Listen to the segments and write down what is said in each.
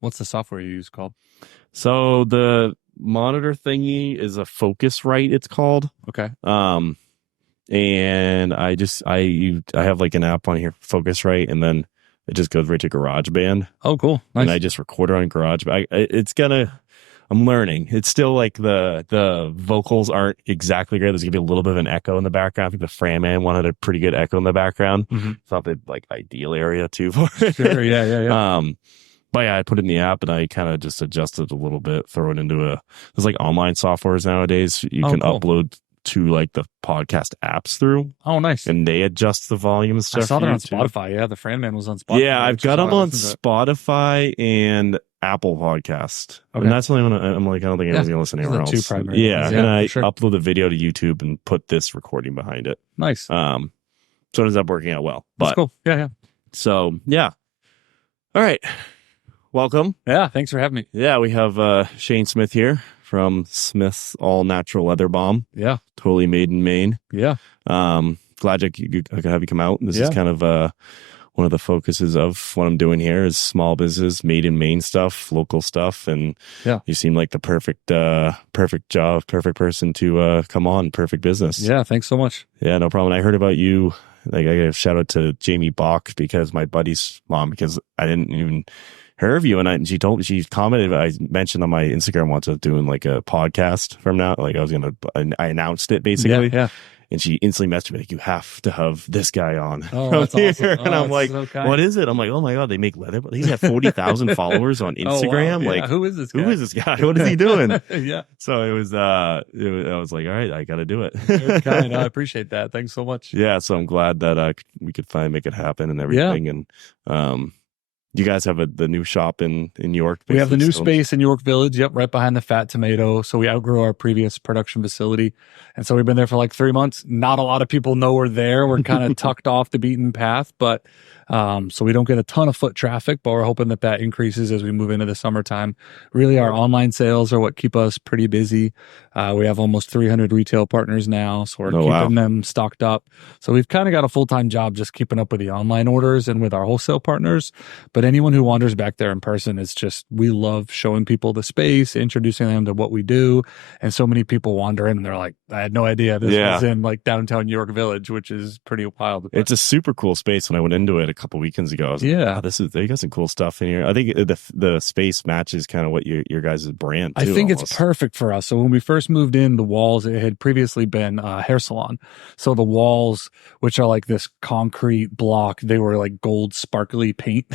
What's the software you use called? So the monitor thingy is a Focusrite, it's called. Okay. And I have like an app on here, Focusrite, and then it just goes right to GarageBand. Oh, cool. And Nice. I just record it on GarageBand. I'm learning. It's still like the vocals aren't exactly great. There's gonna be a little bit of an echo in the background. I think the Fran one had a pretty good echo in the background. Mm-hmm. It's not the like ideal area too for it. Sure. Yeah. But yeah, I put it in the app and I kind of just adjust it a little bit, throw it into there's like online softwares nowadays. You can cool. upload to like the podcast apps through. Oh, nice. And they adjust the volume and stuff. I saw that on Spotify. Yeah, the Fran Man was on Spotify. Yeah, I've got them on Spotify and Apple Podcast. Okay. And that's the only one I'm like, I don't think anyone's going to listen anywhere else. Two primary ones. And I upload the video to YouTube and put this recording behind it. Nice. So it ends up working out well. That's cool. Yeah. So, yeah. All right. Welcome. Yeah, thanks for having me. Yeah, we have Shane Smith here from Smith's All Natural Leather Balm. Yeah. Totally made in Maine. Yeah. Glad I could have you come out. This is kind of one of the focuses of what I'm doing here is small business, made in Maine stuff, local stuff. And you seem like the perfect person to come on, perfect business. Yeah, thanks so much. Yeah, no problem. I heard about you. Like I got a shout out to Jamie Bach because my buddy's mom, because I didn't even hear of you, and she commented. I mentioned on my Instagram once I was doing like a podcast from now. Like I announced it basically. Yeah. And she instantly messaged me like, "You have to have this guy on." Oh, that's awesome. And I'm like, so "What is it?" I'm like, "Oh my god, they make leather." But he's got 40,000 followers on Instagram. Oh, wow. Like, who is this guy? Who is this guy? What is he doing? Yeah. So I was like, all right, I got to do it. Very kind. I appreciate that. Thanks so much. Yeah. So I'm glad that we could finally make it happen and everything. Yeah. And you guys have the new shop in York. We have the new space in York Village. Yep, right behind the Fat Tomato. So we outgrew our previous production facility, and so we've been there for like 3 months. Not a lot of people know we're there. We're kind of tucked off the beaten path, but so we don't get a ton of foot traffic. But we're hoping that increases as we move into the summertime. Really, our online sales are what keep us pretty busy. We have almost 300 retail partners now, so we're keeping them stocked up. So we've kind of got a full-time job just keeping up with the online orders and with our wholesale partners. But anyone who wanders back there in person, it's just, we love showing people the space, introducing them to what we do. And so many people wander in and they're like, I had no idea this was in like downtown York Village, which is pretty wild. It's a super cool space. When I went into it a couple weekends ago, I was like, they got some cool stuff in here. I think the space matches kind of what your guys' brand too. I think it's perfect for us. So when we first moved in, the walls, it had previously been a hair salon. So the walls, which are like this concrete block, they were like gold sparkly paint,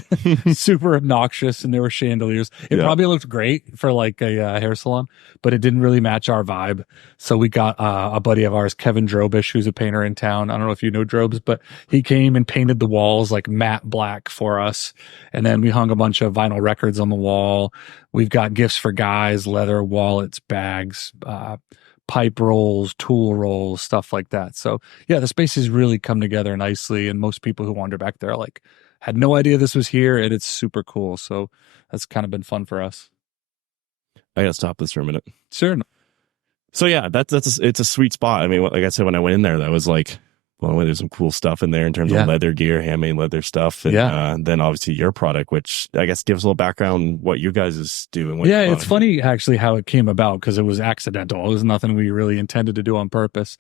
super obnoxious, and there were chandeliers. It probably looked great for like a hair salon, but it didn't really match our vibe. So we got a buddy of ours, Kevin Drobish, who's a painter in town. I don't know if you know Drobes, but he came and painted the walls like matte black for us. And then we hung a bunch of vinyl records on the wall. We've got gifts for guys, leather, wallets, bags, pipe rolls, tool rolls, stuff like that. So yeah, the space has really come together nicely. And most people who wander back there like had no idea this was here, and it's super cool. So that's kind of been fun for us. I gotta stop this for a minute. Sure. So yeah, it's a sweet spot. I mean, like I said, when I went in there, that was like, well, there's some cool stuff in there in terms of leather gear, handmade leather stuff. And then obviously your product, which I guess gives a little background what you guys do. And it's funny actually how it came about, because it was accidental. It was nothing we really intended to do on purpose.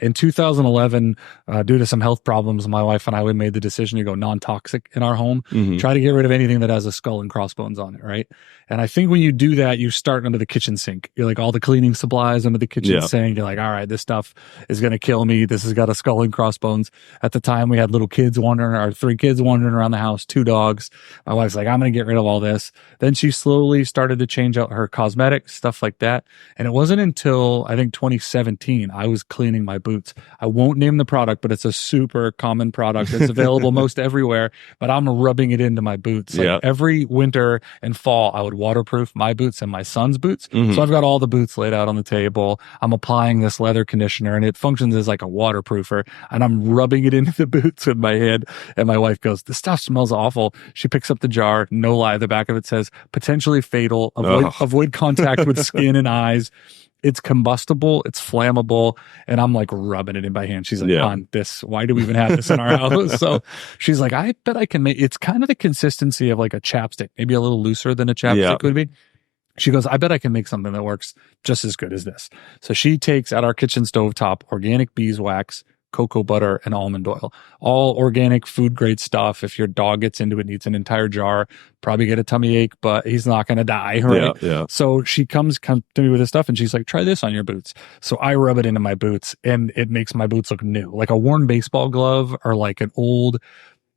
In 2011, due to some health problems, my wife and I, we made the decision to go non-toxic in our home, try to get rid of anything that has a skull and crossbones on it, right? And I think when you do that, you start under the kitchen sink. You're like all the cleaning supplies under the kitchen sink. You're like, all right, this stuff is going to kill me. This has got a skull and crossbones. At the time, we had little kids wandering, our 3 kids wandering around the house, 2 dogs. My wife's like, I'm going to get rid of all this. Then she slowly started to change out her cosmetics, stuff like that. And it wasn't until, I think, 2017, I was cleaning my boots. I won't name the product, but it's a super common product. It's available most everywhere, but I'm rubbing it into my boots. Like every winter and fall, I would waterproof my boots and my son's boots. So I've got all the boots laid out on the table. I'm applying this leather conditioner, and it functions as like a waterproofer, and I'm rubbing it into the boots with my hand. And my wife goes, this stuff smells awful. She picks up the jar. No lie, the back of it says potentially fatal. Avoid contact with skin and eyes. it's combustible, it's flammable, and I'm like rubbing it in by hand. She's like, "Hon, why do we even have this in our house?" So she's like, "I bet I can make." It's kind of the consistency of like a chapstick, maybe a little looser than a chapstick would be. She goes, "I bet I can make something that works just as good as this." So she takes at our kitchen stovetop organic beeswax, cocoa butter, and almond oil, all organic food grade stuff. If your dog gets into it, needs an entire jar, probably get a tummy ache, but he's not going to die, right? Yeah. So she comes to me with this stuff and she's like, "Try this on your boots." So I rub it into my boots and it makes my boots look new, like a worn baseball glove or like an old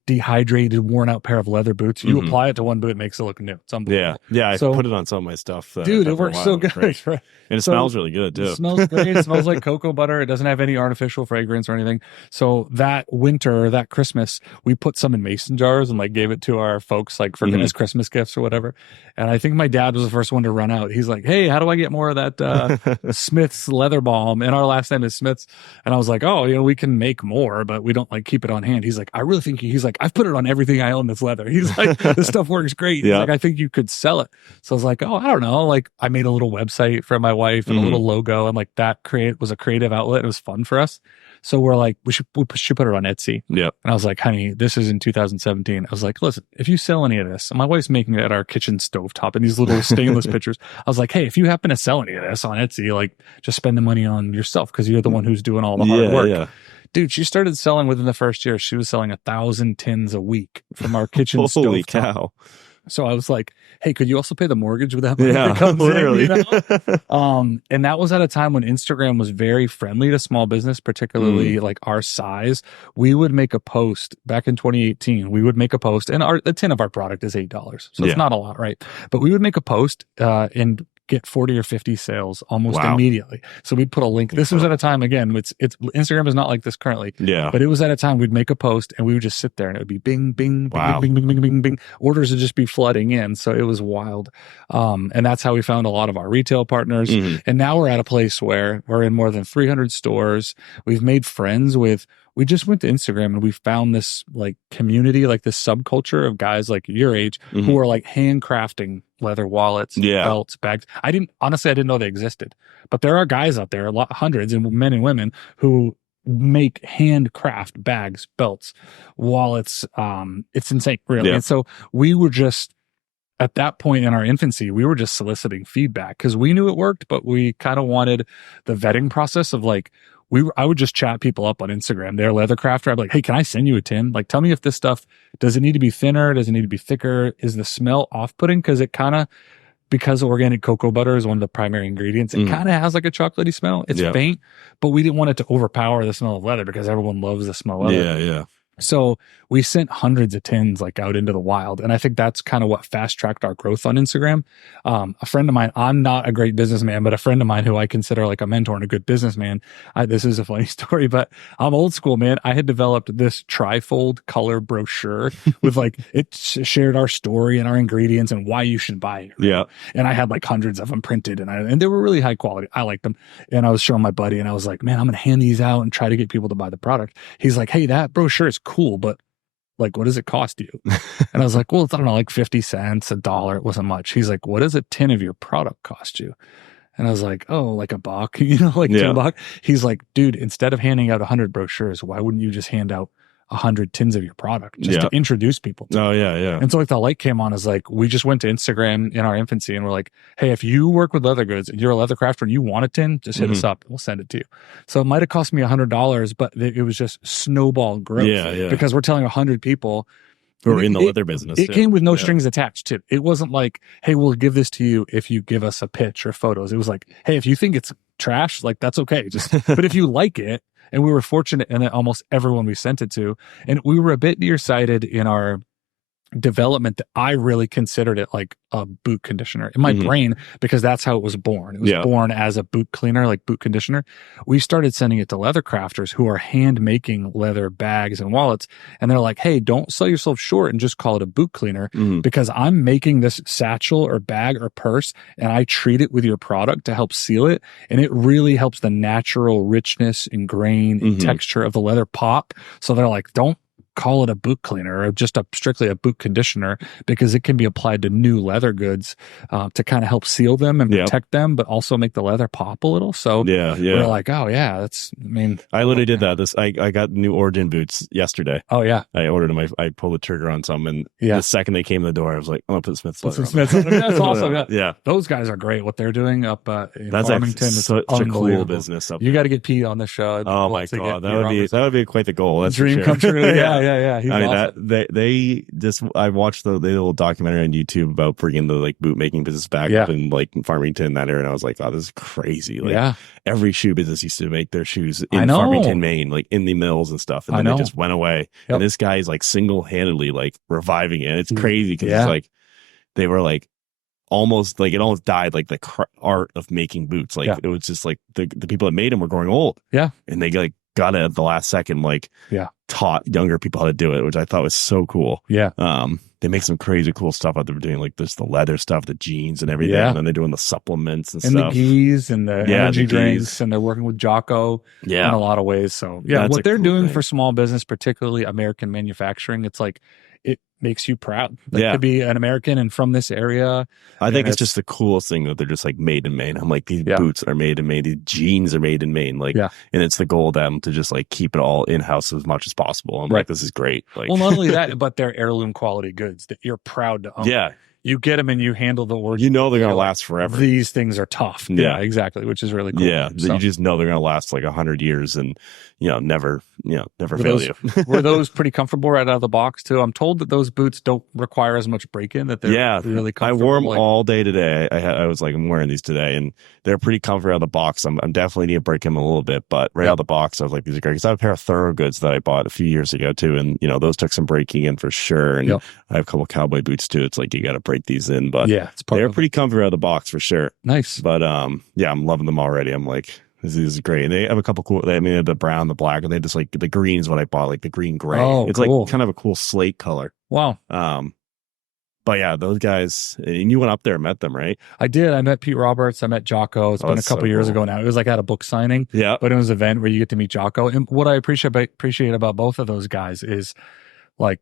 dehydrated, worn out pair of leather boots. You apply it to one boot, it makes it look new. It's unbelievable. Yeah. I put it on some of my stuff. Dude, it works so good. Right? And it smells really good too. It smells great. It smells like cocoa butter. It doesn't have any artificial fragrance or anything. So that winter, that Christmas, we put some in mason jars and like gave it to our folks like for as Christmas gifts or whatever. And I think my dad was the first one to run out. He's like, "Hey, how do I get more of that Smith's leather balm?" And our last name is Smith's. And I was like, "Oh, we can make more, but we don't like keep it on hand." He's like, "I really think," he's like, "I've put it on everything I own that's leather." He's like, "This stuff works great." He's like, "I think you could sell it." So I was like, "Oh, I don't know." Like I made a little website for my wife and a little logo, and like that was a creative outlet. It was fun for us. So we're like, we should put it on Etsy. Yep. And I was like, "Honey, this is in 2017. I was like, "Listen, if you sell any of this," and my wife's making it at our kitchen stovetop in these little stainless pictures. I was like, "Hey, if you happen to sell any of this on Etsy, like just spend the money on yourself because you're the one who's doing all the hard work." Yeah. Dude, she started selling within the first year. She was selling 1,000 tins a week from our kitchen Holy stovetop. cow. So I was like, "Hey, could you also pay the mortgage with that money that comes literally in?" And that was at a time when Instagram was very friendly to small business, particularly like our size. We would make a post back in 2018. We would make a post, and a tin of our product is $8, so it's not a lot, right? But we would make a post and get 40 or 50 sales almost immediately. So we'd put a link. This was at a time, again, it's Instagram is not like this currently. Yeah. But it was at a time we'd make a post and we would just sit there and it would be bing, bing, bing, bing, bing, bing, bing, bing. Orders would just be flooding in. So it was wild. And that's how we found a lot of our retail partners. And now we're at a place where we're in more than 300 stores. We've made friends with, we just went to Instagram and we found this like community, like this subculture of guys like your age who are like handcrafting leather wallets, belts, bags. I didn't know they existed, but there are guys out there, hundreds and men and women who make handcraft bags, belts, wallets. It's insane, really. And so we were just, at that point in our infancy, we were just soliciting feedback because we knew it worked, but we kind of wanted the vetting process of like, I would just chat people up on Instagram. They're leather crafter. I'd be like, "Hey, can I send you a tin? Like, tell me if this stuff, does it need to be thinner? Does it need to be thicker? Is the smell off-putting?" Because it kind of, because organic cocoa butter is one of the primary ingredients, it kind of has like a chocolatey smell. It's faint, but we didn't want it to overpower the smell of leather because everyone loves the smell of leather. Yeah. So we sent hundreds of tins like out into the wild. And I think that's kind of what fast tracked our growth on Instagram. A friend of mine, I'm not a great businessman, but a friend of mine who I consider like a mentor and a good businessman. This is a funny story, but I'm old school, man. I had developed this trifold color brochure with like, it shared our story and our ingredients and why you should buy it. Right? Yeah. And I had like hundreds of them printed and they were really high quality. I liked them. And I was showing my buddy and I was like, "Man, I'm going to hand these out and try to get people to buy the product." He's like, "Hey, that brochure is cool, but like, what does it cost you?" And I was like, "Well, it's, I don't know, like 50 cents, $1. It wasn't much." He's like, "What does a tin of your product cost you?" And I was like, "Oh, like $1, like $2." He's like, "Dude, instead of handing out 100 brochures, why wouldn't you just hand out 100 tins of your product just to introduce people to it?" Yeah. And so like the light came on, is like, we just went to Instagram in our infancy and we're like, "Hey, if you work with leather goods and you're a leather crafter and you want a tin, just hit us up. We'll send it to you." So it might have cost me $100, but it was just snowball growth. Because we're telling 100 people who are in the leather business. It came with no strings attached too. It wasn't like, "Hey, we'll give this to you if you give us a pitch or photos." It was like, "Hey, if you think it's trash, like that's okay. Just, but if you like it," and we were fortunate in that almost everyone we sent it to, and we were a bit nearsighted in our development that I really considered it like a boot conditioner in my brain because that's how it was born. It was born as a boot cleaner, like boot conditioner. We started sending it to leather crafters who are hand making leather bags and wallets. And they're like, "Hey, don't sell yourself short and just call it a boot cleaner because I'm making this satchel or bag or purse and I treat it with your product to help seal it. And it really helps the natural richness and grain and texture of the leather pop." So they're like, "Don't call it a boot cleaner or just strictly a boot conditioner, because it can be applied to new leather goods to kind of help seal them and protect them, but also make the leather pop a little. So we're like, oh yeah, I literally did that. I got new Origin boots yesterday. Oh yeah, I ordered them. I pulled the trigger on some, and the second they came in the door, I was like, I'm gonna put Smith's leather on. That's awesome. Yeah, those guys are great. What they're doing up in that's Farmington is such a cool business. You got to get Pete on the show. Oh my god, that would be quite the goal. That's dream come true. Yeah. He's awesome. They just I watched the little documentary on YouTube about bringing the like boot making business back up in like Farmington, that area, and I was like, oh, this is crazy. Like every shoe business used to make their shoes in Farmington, Maine, like in the mills and stuff, and then they just went away. And this guy is like single-handedly like reviving it. It's crazy because it's like they were like almost like it almost died, like the art of making boots. Like it was just like the people that made them were growing old. Yeah, and they like got it at the last second. Like taught younger people how to do it, which I thought was so cool. Yeah. They make some crazy cool stuff out there. Doing like this, the leather stuff, the jeans and everything, and then they're doing the supplements and stuff, the geese and the energy drinks, and they're working with Jocko in a lot of ways. So what they're doing for small business, particularly American manufacturing, it's like it makes you proud to be an American and from this area. I think it's just the coolest thing that they're just like made in Maine. I'm like, these boots are made in Maine, these jeans are made in Maine, like, and it's the goal of them to just like keep it all in house as much as possible. I'm like, this is great. Like, well, not only that, but they're heirloom quality goods that you're proud to own. Yeah. You get them and you handle the origin. You know they're going to last forever. These things are tough. Yeah, exactly, which is really cool. Yeah, so you just know they're going to last like 100 years and, never fail you. Were those pretty comfortable right out of the box too? I'm told that those boots don't require as much break-in, that they're really comfortable. I wore them all day today. I was like, I'm wearing these today, and they're pretty comfortable out of the box. I'm definitely need to break them a little bit, but right out of the box, I was like, these are great. Because I have a pair of Thorogoods that I bought a few years ago too, and those took some breaking in for sure. And I have a couple cowboy boots too. It's like you got to break these in, but they're pretty comfortable out of the box for sure. Nice. But I'm loving them already. I'm like, this is great. And they have a couple cool. They have the brown, the black, and they just like the green is what I bought, like the green gray. Oh, it's cool. Like kind of a cool slate color. Wow. But yeah, those guys, and you went up there and met them, right? I did. I met Pete Roberts. I met Jocko. It's been a couple years ago now. It was like at a book signing. Yeah. But it was an event where you get to meet Jocko. And what I appreciate about both of those guys is like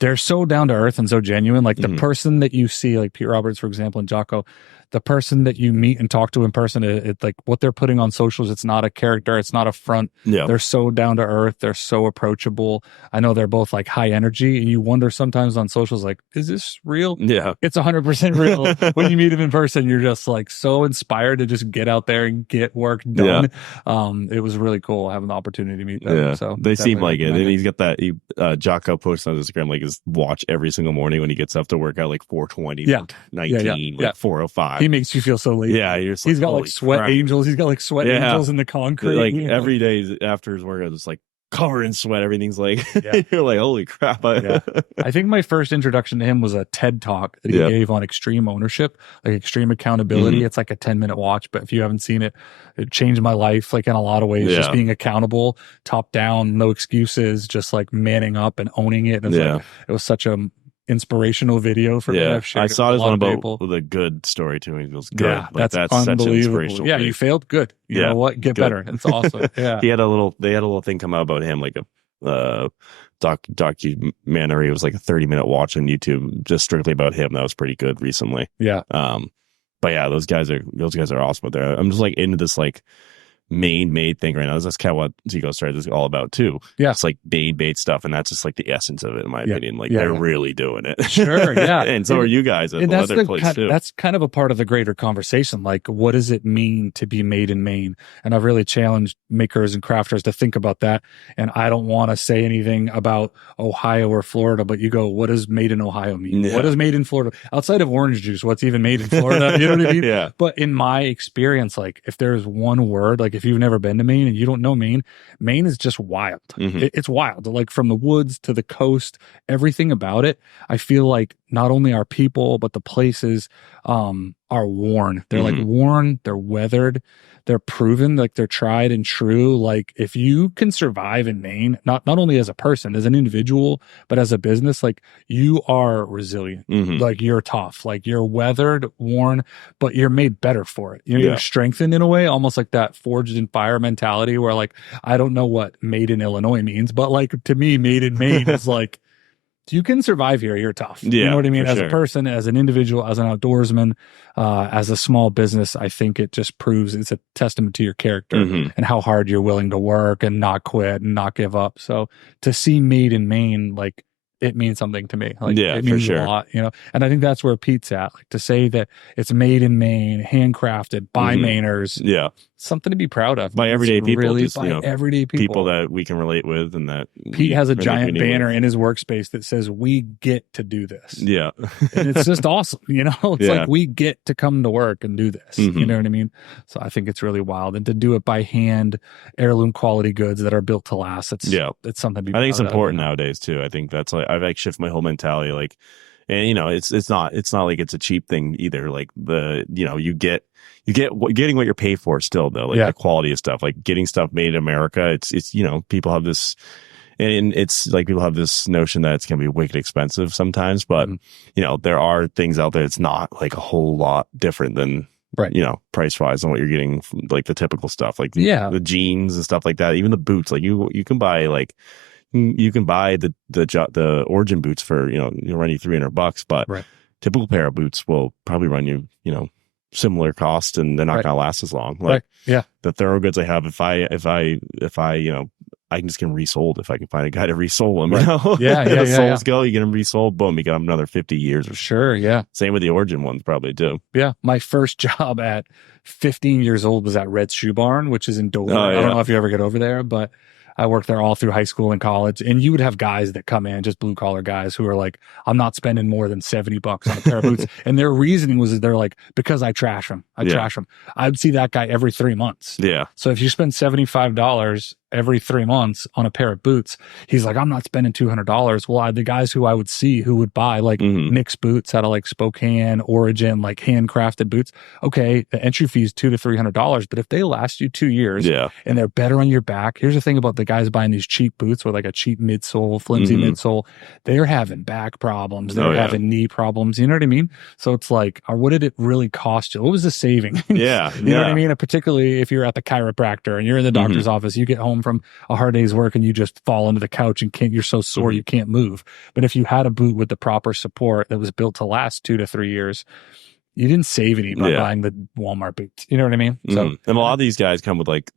they're so down to earth and so genuine. Like the person that you see, like Pete Roberts, for example, and Jocko, the person that you meet and talk to in person, it's like what they're putting on socials. It's not a character. It's not a front. Yeah. They're so down to earth. They're so approachable. I know they're both like high energy, and you wonder sometimes on socials, like, is this real? Yeah. It's 100% real. When you meet them in person, you're just like so inspired to just get out there and get work done. Yeah. It was really cool having the opportunity to meet them. Yeah. So they seem like it. And he's got that, Jocko posts on Instagram, like his watch every single morning when he gets up to work out, like 4:20, 19, like 4:05. He makes you feel so lazy. Yeah, he's got like sweat angels. He's got like sweat angels in the concrete. Like every day after his workout, it's like covered in sweat. Everything's like you're like, holy crap. I think my first introduction to him was a TED talk that he gave on extreme ownership, like extreme accountability. It's like a 10-minute watch, but if you haven't seen it, it changed my life, like in a lot of ways. Just being accountable, top down, no excuses, just like manning up and owning it. And it was such a inspirational video for me. I saw this one about the good story too. He feels good. Yeah, like, that's unbelievable. Yeah, you failed. Good. You know what? Get better. It's awesome. Yeah. They had a little thing come out about him, like a documentary. It was like a 30-minute watch on YouTube, just strictly about him. That was pretty good recently. Yeah. But yeah, those guys are awesome out there. I'm just like into this like Maine made thing right now. That's kind of what Zico started is all about too. Yeah, it's like Maine made stuff, and that's just like the essence of it, in my opinion. Like they're really doing it. Sure, yeah, and so are you guys at the other place too. That's kind of a part of the greater conversation. Like, what does it mean to be made in Maine? And I've really challenged makers and crafters to think about that. And I don't want to say anything about Ohio or Florida, but you go, what does made in Ohio mean? Yeah. What does made in Florida? Outside of orange juice, what's even made in Florida? You know what I mean? Yeah. But in my experience, like if there's one word, like if you've never been to Maine and you don't know Maine, Maine is just wild. It's wild. Like from the woods to the coast, everything about it. I feel like not only our people, but the places are worn. They're like Mhm. worn, they're weathered, they're proven, like they're tried and true. Like if you can survive in Maine, not only as a person, as an individual, but as a business, like you are resilient. Mhm. Like you're tough, like you're weathered, worn, but you're made better for it. You're Yeah. strengthened in a way, almost like that forged in fire mentality where like I don't know what made in Illinois means, but like to me, made in Maine is like you can survive here. You're tough. You know Yeah, what I mean? for As a sure. person, as an individual, as an outdoorsman, as a small business, I think it just proves it's a testament to your character Mhm. and how hard you're willing to work and not quit and not give up. So to see Made in Maine, like it means something to me. Like Yeah, it for means a sure. lot, you know? And I think that's where Pete's at. Like to say that it's made in Maine, handcrafted by Mhm. Mainers, Yeah. something to be proud of. By It's everyday people, really just, by everyday people people. that we can relate with and that Pete we has a are in the giant community banner with. in his workspace that says, "We get to do this." Yeah. And it's just awesome. You know, it's Yeah. like we get to come to work and do this. You Mhm. know what I mean? So I think it's really wild. And to do it by hand, heirloom quality goods that are built to last, Yeah. it's something to be I think it's proud of, you important know? nowadays too. I think that's like I've like shifted my whole mentality. Like, and it's not like it's a cheap thing either. Like getting what you're paid for still though. Like Yeah. the quality of stuff, like getting stuff made in America. It's people have this, and it's like people have this notion that it's gonna be wicked expensive sometimes. But Mhm. there are things out there. It's not like a whole lot different than Right. price wise on what you're getting from, like the typical stuff, like Yeah. the jeans and stuff like that. Even the boots, like you can buy like. You can buy the Origin boots for you'll run you $300, but Right. typical pair of boots will probably run you similar cost, and they're not Right. gonna last as long. Right. Like Yeah. the Thorogoods I have, if I I can just get them resold if I can find a guy to resole them. Right. You know, Yeah. Yeah. the Yeah. soul Yeah. skill, you get them resold, boom, you got them another 50 years. Or Sure. Yeah. same with the Origin ones, probably too. Yeah. My first job at 15 years old was at Red's Shoe Barn, which is in Dover. Oh I don't yeah, know if you ever get over there, but I worked there all through high school and college. And you would have guys that come in, just blue collar guys who are like, I'm not spending more than $70 on a pair of boots. And their reasoning was that they're like, because I trash them. Yeah. I'd see that guy every 3 months. yeah, So if you spend $75 every 3 months on a pair of boots, he's like, I'm not spending $200. Well, the guys who I would see who would buy like Mhm. Nick's boots out of like Spokane, Origin, like handcrafted boots. Okay, the entry fee is $200 to $300, but if they last you 2 years yeah, and they're better on your back, here's the thing about the guys buying these cheap boots with like a cheap midsole, flimsy Mhm. midsole. They're having back problems. They're Oh, yeah. having knee problems. You know what I mean? So it's like, what did it really cost you? What was the saving? Yeah, You know what I yeah. mean? And particularly if you're at the chiropractor and you're in the doctor's office, you get home from a hard day's work and you just fall into the couch and you're so sore Mhm. you can't move. But if you had a boot with the proper support that was built to last 2 to 3 years, you didn't save any by Yeah. buying the Walmart boots. You know what I mean? So Mhm. And a lot of these guys come with like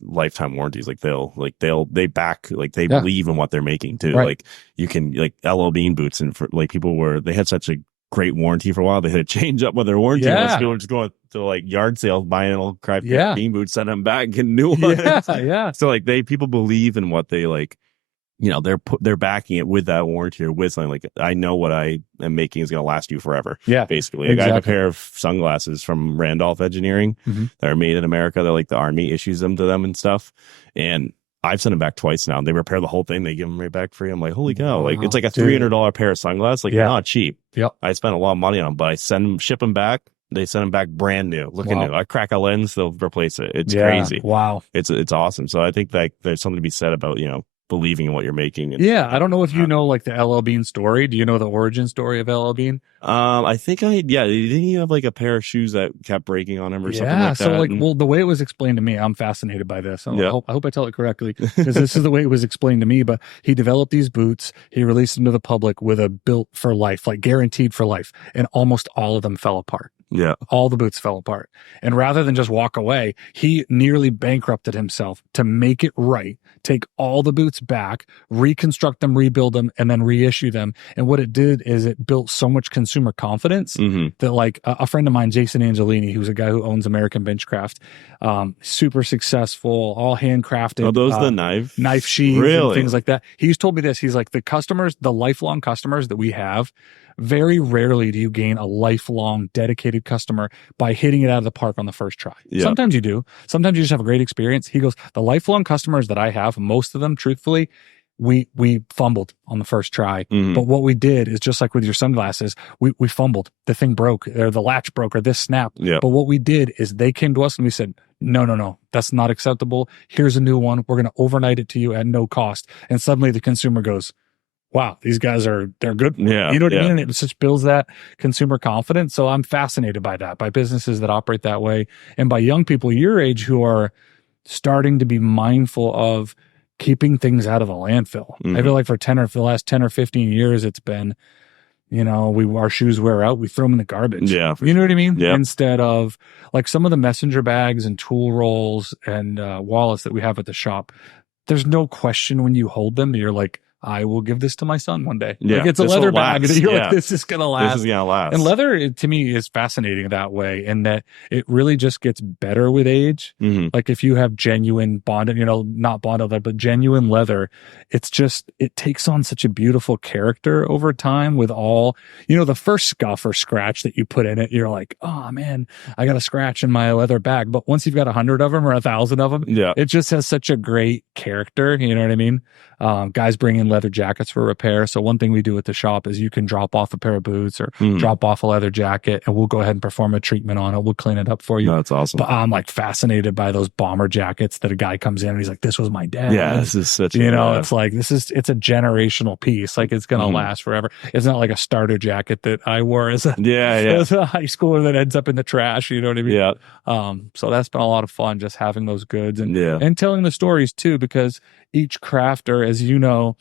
lifetime warranties. Like they back, like they Yeah. believe in what they're making too. Right. Like you can like LL Bean boots, and for like they had such a great warranty for a while. They had to change up what their warranty was. Yeah. People were just going to like yard sales, buying old crap Yeah. bean boots, sending them back, getting new ones. yeah, yeah. So like people believe in what they like. They're backing it with that warranty or with something like, I know what I am making is going to last you forever. Yeah. Basically. Like I have a Exactly. pair of sunglasses from Randolph Engineering Mhm. that are made in America. They're like the Army issues them to them and stuff. And I've sent them back twice now. They repair the whole thing. They give them right back free. I'm like, holy cow. Like it's like a Dude. $300 pair of sunglasses. Like Yeah. they're not cheap. Yep. I spent a lot of money on them, but I ship them back. They send them back brand new, looking Wow. new. I crack a lens, they'll replace it. It's Yeah. crazy. Wow. It's awesome. So I think that there's something to be said about, believing in what you're making. And, Yeah. I don't know if you know like the LL Bean story. Do you know the origin story of LL Bean? I think didn't you have like a pair of shoes that kept breaking on him or something like that? So like, And- well, the way it was explained to me, I'm fascinated by this. Yeah. I hope I tell it correctly because this is the way it was explained to me. But he developed these boots. He released them to the public with a built for life, like guaranteed for life, and almost all of them fell apart. yeah. All the boots fell apart. And rather than just walk away, he nearly bankrupted himself to make it right, take all the boots back, reconstruct them, rebuild them, and then reissue them. And what it did is it built so much consumer confidence Mm-hmm. that like a friend of mine, Jason Angelini, who's a guy who owns American Benchcraft, super successful, all handcrafted. Are those the knife sheaths Really? and things like that. He's told me this. He's like, the lifelong customers that we have, very rarely do you gain a lifelong dedicated customer by hitting it out of the park on the first try. Yeah. Sometimes you do. Sometimes you just have a great experience. He goes, the lifelong customers that I have, most of them, truthfully, we fumbled on the first try. Mhm. But what we did is just like with your sunglasses, we fumbled. The thing broke, or the latch broke, or this snapped. Yeah. But what we did is they came to us and we said, no, that's not acceptable. Here's a new one. We're going to overnight it to you at no cost. And suddenly the consumer goes, wow, these guys they're good. Yeah. You know what I Yeah. mean? And it just builds that consumer confidence. So I'm fascinated by that, by businesses that operate that way, and by young people your age who are starting to be mindful of keeping things out of a landfill. I feel like for the last 10 or 15 years, it's been, our shoes wear out, we throw them in the garbage. Yeah. You know what I mean? Yeah. Instead of like some of the messenger bags and tool rolls and wallets that we have at the shop, there's no question when you hold them, you're like, I will give this to my son one day. Yeah. Like it's a This leather will bag. last. And you're Yeah. like, this is going to last. This is gonna last. And leather, to me, is fascinating that way, in that it really just gets better with age. Mhm. Like if you have genuine bonded, not bonded leather, but genuine leather, it takes on such a beautiful character over time with all, the first scuff or scratch that you put in it, you're like, oh man, I got a scratch in my leather bag. But once you've got 100 of them or 1,000 of them, Yeah. it just has such a great character. You know what I mean? Guys bring in leather jackets for repair. So one thing we do at the shop is you can drop off a pair of boots or drop off a leather jacket, and we'll go ahead and perform a treatment on it. We'll clean it up for you. No, that's awesome. But I'm like fascinated by those bomber jackets that a guy comes in and he's like, this was my dad. Yeah, this is such it's like, it's a generational piece. Like it's going to last forever. It's not like a starter jacket that I wore as a high schooler that ends up in the trash. You know what I mean? Yeah. So that's been a lot of fun, just having those goods Yeah. and telling the stories too, because each crafter, as you know,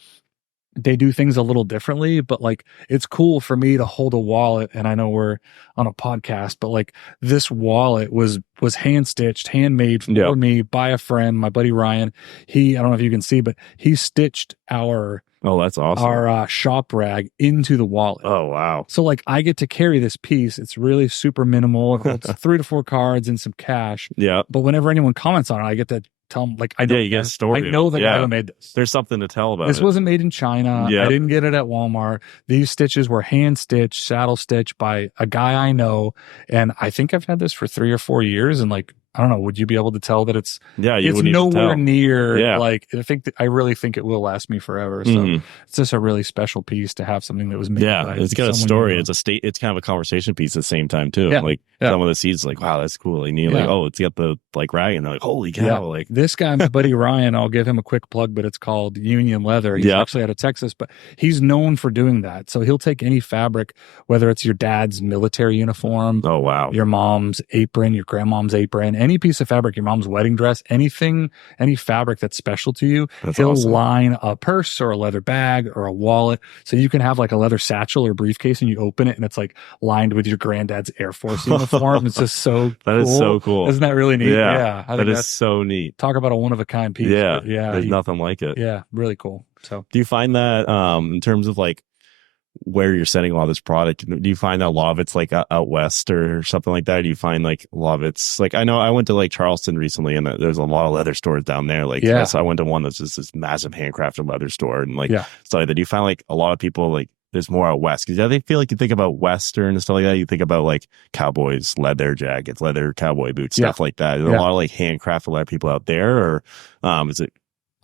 they do things a little differently, but like it's cool for me to hold a wallet, and I know we're on a podcast, but like this wallet was hand stitched, handmade for me by a friend, my buddy Ryan. I don't know if you can see, but he stitched that's awesome. our shop rag into the wallet. Oh wow. So like I get to carry this piece. It's really super minimal. It holds 3 to 4 cards and some cash. Yeah. But whenever anyone comments on it, I get to tell them, like, I know, you get a story. I know the guy who made this. There's something to tell about This it. wasn't made in China. Yeah. I didn't get it at Walmart. These stitches were hand stitched, saddle stitched by a guy I know. And I think I've had this for 3 or 4 years. And like, I don't know, would you be able to tell that it's nowhere near like, I really think it will last me forever. So it's just a really special piece to have something that was made. Yeah, it's got a story. It's it's kind of a conversation piece at the same time too. Yeah. Like some of the seeds, like, wow, that's cool. And you're like, oh, it's got the like rag, and they're like, holy cow! Like this guy, my buddy Ryan, I'll give him a quick plug, but it's called Union Leather. He's actually out of Texas, but he's known for doing that. So he'll take any fabric, whether it's your dad's military uniform, oh wow, your mom's apron, your grandmom's apron, any piece of fabric, your mom's wedding dress, any fabric that's special to you, he'll line a purse or a leather bag or a wallet. So you can have like a leather satchel or briefcase, and you open it and it's like lined with your granddad's Air Force uniform. It's just so that is so cool. Isn't that really neat? Yeah. That is so neat. Talk about a one of a kind piece. Yeah. There's nothing like it. Yeah. Really cool. So do you find that in terms of like where you're sending a lot of this product, do you find that a lot of it's like out west or something like that? Do you find like a lot of it's like, I know I went to like Charleston recently, and there's a lot of leather stores down there. Like, so I went to one that's just this massive handcrafted leather store, and like, stuff like that. Do you find like a lot of people like there's more out west? Because they feel like you think about Western and stuff like that, you think about like cowboys, leather jackets, leather cowboy boots, stuff like that. There's a lot of like handcrafted leather people out there, or is it?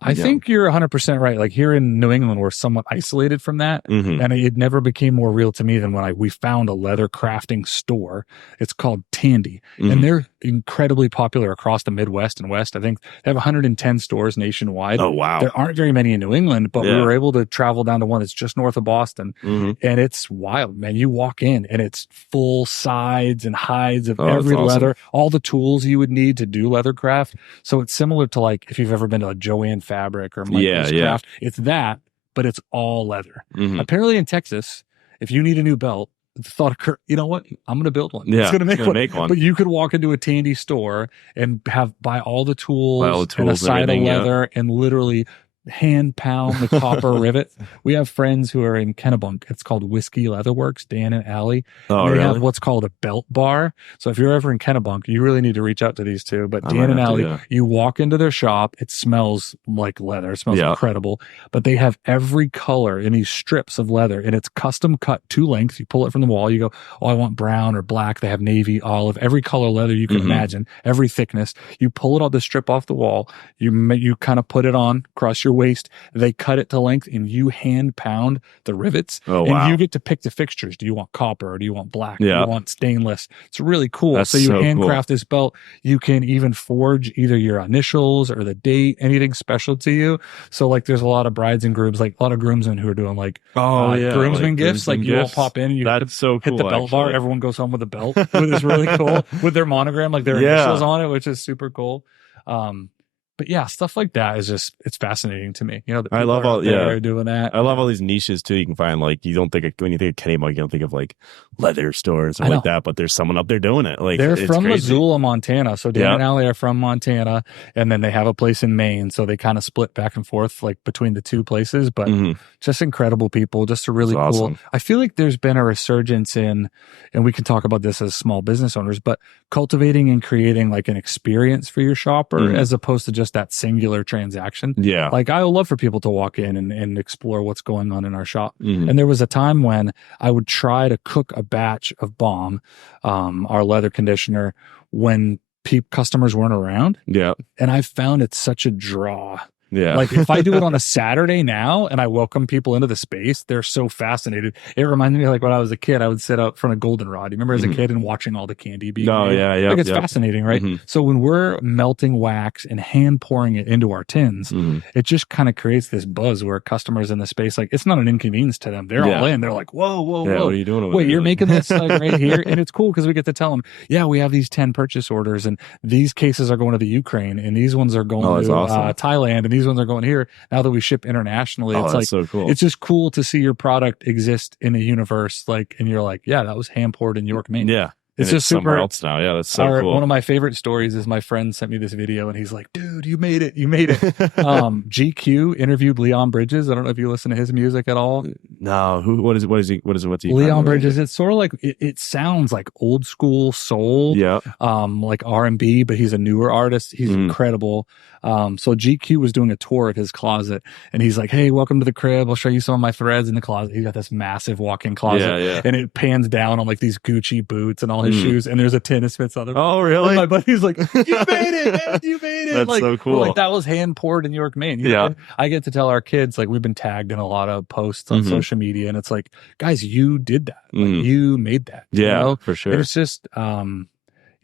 I think you're 100% right. Like here in New England, we're somewhat isolated from that. And it never became more real to me than when we found a leather crafting store. It's called Tandy. And they're incredibly popular across the Midwest and West. I think they have 110 stores nationwide. Oh, wow. There aren't very many in New England, but we were able to travel down to one that's just north of Boston. And it's wild, man. You walk in and it's full sides and hides of every leather, all the tools you would need to do leather craft. So it's similar to like if you've ever been to a Joanne Fabric or Michael's Craft. It's that, but it's all leather. Apparently in Texas, if you need a new belt, the thought occurred, you know what? I'm going to build one. It's going to make one. But you could walk into a Tandy store and buy all the tools and a side of leather and literally hand pound the copper rivet. We have friends who are in Kennebunk. It's called Whiskey Leather Works, Dan and Allie. They have what's called a belt bar. So if you're ever in Kennebunk, you really need to reach out to these two. But Dan and Allie, you walk into their shop, it smells like leather. It smells incredible. But they have every color in these strips of leather, and it's custom cut to length. You pull it from the wall, you go, oh, I want brown or black. They have navy, olive, every color leather you can imagine, every thickness. You pull it on the strip off the wall. You kind of put it on across your your waist. They cut it to length, and you hand pound the rivets. Oh, and wow. you get to pick the fixtures. Do you want copper, or do you want black? Yeah. Do you want stainless? It's really cool. That's So you so handcraft cool. this belt. You can even forge either your initials or the date, anything special to you. So like, there's a lot of brides and grooms, like a lot of groomsmen who are doing like groomsmen like gifts. Like you all gifts. pop in and you That's so hit cool, the belt bar. actually. Everyone goes home with a belt, which is really cool, with their monogram, like their initials on it, which is super cool. But yeah, stuff like that is just, it's fascinating to me. You know, the people are out there doing that. I love all these niches too. You can find, like, you don't think of, when you think of Kenny Mug, you don't think of like leather stores or like that, but there's someone up there doing it. Like, they're it's from crazy. Missoula, Montana. So Dan and Allie are from Montana, and then they have a place in Maine. So they kind of split back and forth like between the two places, but just incredible people, just a really cool. Awesome. I feel like there's been a resurgence in, and we can talk about this as small business owners, but cultivating and creating like an experience for your shopper as opposed to just that singular transaction. Yeah. Like, I would love for people to walk in and explore what's going on in our shop. And there was a time when I would try to cook a batch of Balm, our leather conditioner, when customers weren't around. Yeah. And I found it such a draw. Yeah. Like, if I do it on a Saturday now and I welcome people into the space, they're so fascinated. It reminds me of, like, when I was a kid, I would sit out front of Goldenrod. You remember as a kid and watching all the candy being made? Yeah. Like, it's fascinating, right? So when we're melting wax and hand pouring it into our tins, it just kind of creates this buzz where customers in the space, like, it's not an inconvenience to them. They're all in. They're like, whoa. What are you doing over Wait, there? you're making this like right here? And it's cool because we get to tell them, yeah, we have these 10 purchase orders, and these cases are going to the Ukraine, and these ones are going to Thailand, and these ones are going here. Now that we ship internationally, it's like, so cool. It's just cool to see your product exist in a universe, like, and you're like, yeah, that was hand poured in York, Maine. Yeah. It's just somewhere super else now. Yeah, that's so cool. One of my favorite stories is my friend sent me this video, and he's like, dude, you made it. You made it. GQ interviewed Leon Bridges. I don't know if you listen to his music at all. No, what's he? Leon Bridges. It's sort of like, it sounds like old school soul. Yeah. Like R&B, but he's a newer artist. He's incredible. So GQ was doing a tour at his closet, and he's like, hey, welcome to the crib. I'll show you some of my threads in the closet. He's got this massive walk-in closet, and it pans down on like these Gucci boots and all his shoes, and there's a tin of Smith's other. Oh, really? And my buddy's like, you made it, man, you made it. That's like, so cool. Like, that was hand poured in York, Maine. You know? I get to tell our kids, like, we've been tagged in a lot of posts on social media, and it's like, guys, you did that. Like, you made that. Yeah, you know? for sure. And it's just,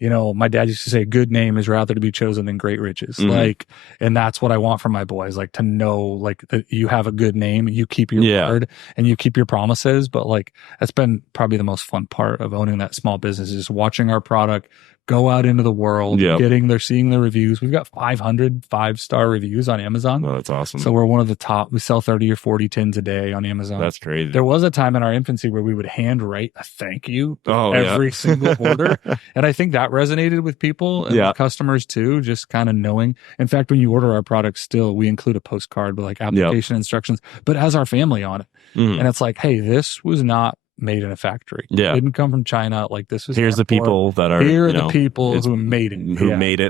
you know, my dad used to say, good name is rather to be chosen than great riches. Like, and that's what I want from my boys, like, to know, like, that you have a good name, you keep your word, and you keep your promises. But like, that's been probably the most fun part of owning that small business, is watching our product go out into the world, seeing the reviews. We've got 500 5-star reviews on Amazon. Oh, that's awesome. So we're one of the top. We sell 30 or 40 tins a day on Amazon. That's crazy. There was a time in our infancy where we would hand write a thank you every single order. And I think that resonated with people and with customers too, just kind of knowing. In fact, when you order our products still, we include a postcard with like application instructions, but it has our family on it. And it's like, hey, this was not made in a factory. It didn't come from China. Like, this was here's the people that are the people who made it,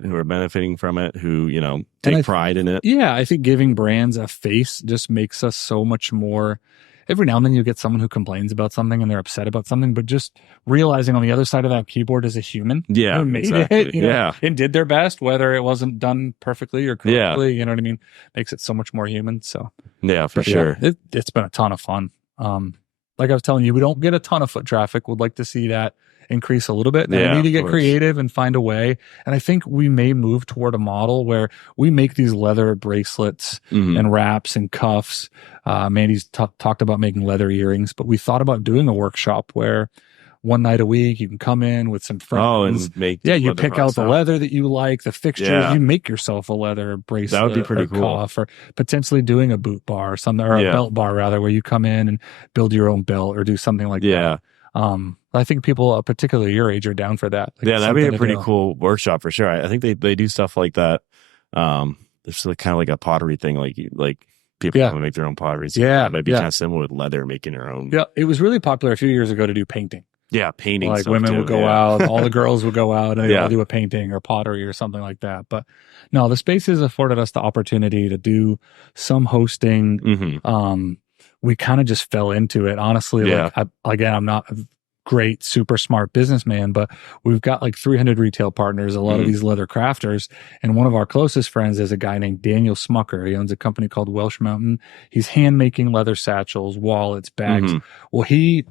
who are benefiting from it, who, you know, take pride in it. Yeah, I think giving brands a face just makes us so much more. Every now and then you get someone who complains about something and they're upset about something, but just realizing on the other side of that keyboard is a human who made it, you know, and did their best, whether it wasn't done perfectly or correctly, you know what I mean? Makes it so much more human. So for sure. It's been a ton of fun. Like I was telling you, we don't get a ton of foot traffic. We'd like to see that increase a little bit. We need to get creative and find a way. And I think we may move toward a model where we make these leather bracelets and wraps and cuffs. Mandy's talked about making leather earrings, but we thought about doing a workshop where one night a week you can come in with some friends. And make you pick out the leather that you like, the fixtures. You make yourself a leather bracelet. That would be pretty cool. Cuff, or potentially doing a boot bar or something, or a belt bar rather, where you come in and build your own belt or do something like that. I think people, particularly your age, are down for that. Like, that'd be a pretty cool workshop for sure. I think they do stuff like that. It's kind of like a pottery thing, like people want to make their own potteries. It might be kind of similar with leather, making your own. Yeah, it was really popular a few years ago to do painting. Yeah, painting. Like, women would go out, all the girls would go out, and they'd all do a painting or pottery or something like that. But no, the spaces afforded us the opportunity to do some hosting. We kind of just fell into it, honestly. Like, I'm not a great, super smart businessman, but we've got like 300 retail partners, a lot of Mhm. these leather crafters. And one of our closest friends is a guy named Daniel Smucker. He owns a company called Welsh Mountain. He's hand making leather satchels, wallets, bags. Mhm. Well, he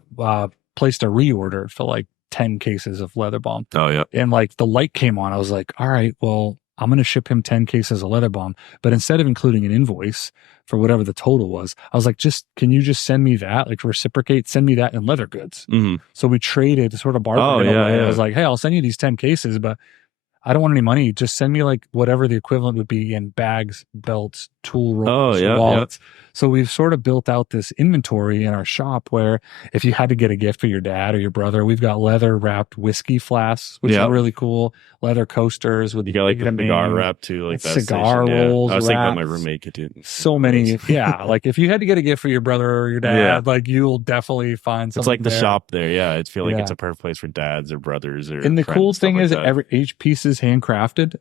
placed a reorder for like 10 cases of leather balm. Oh yeah. And like the light came on. I was like, all right, well, I'm going to ship him 10 cases of leather balm. But instead of including an invoice for whatever the total was, I was like, can you just send me that? Like reciprocate, send me that in leather goods. Mhm. So we traded sort of bartered Oh in a yeah, way. I yeah. was like, hey, I'll send you these 10 cases, but I don't want any money. Just send me like whatever the equivalent would be in bags, belts, tool Oh rolls, yeah, yeah. wallets. So we've sort of built out this inventory in our shop where if you had to get a gift for your dad or your brother, we've got leather wrapped whiskey flasks, which Yep. are really cool. Leather coasters with You got like big the cigar name, wrap too, like that cigar station. Yeah. rolls, I was thinking about my wraps. roommate could do So many, yeah. Like if you had to get a gift for your brother or your dad, Yeah. like you'll definitely find something. It's like the there. shop there. Yeah. I feel like Yeah. it's a perfect place for dads or brothers or And the friends, cool stuff thing like is that. each piece is handcrafted.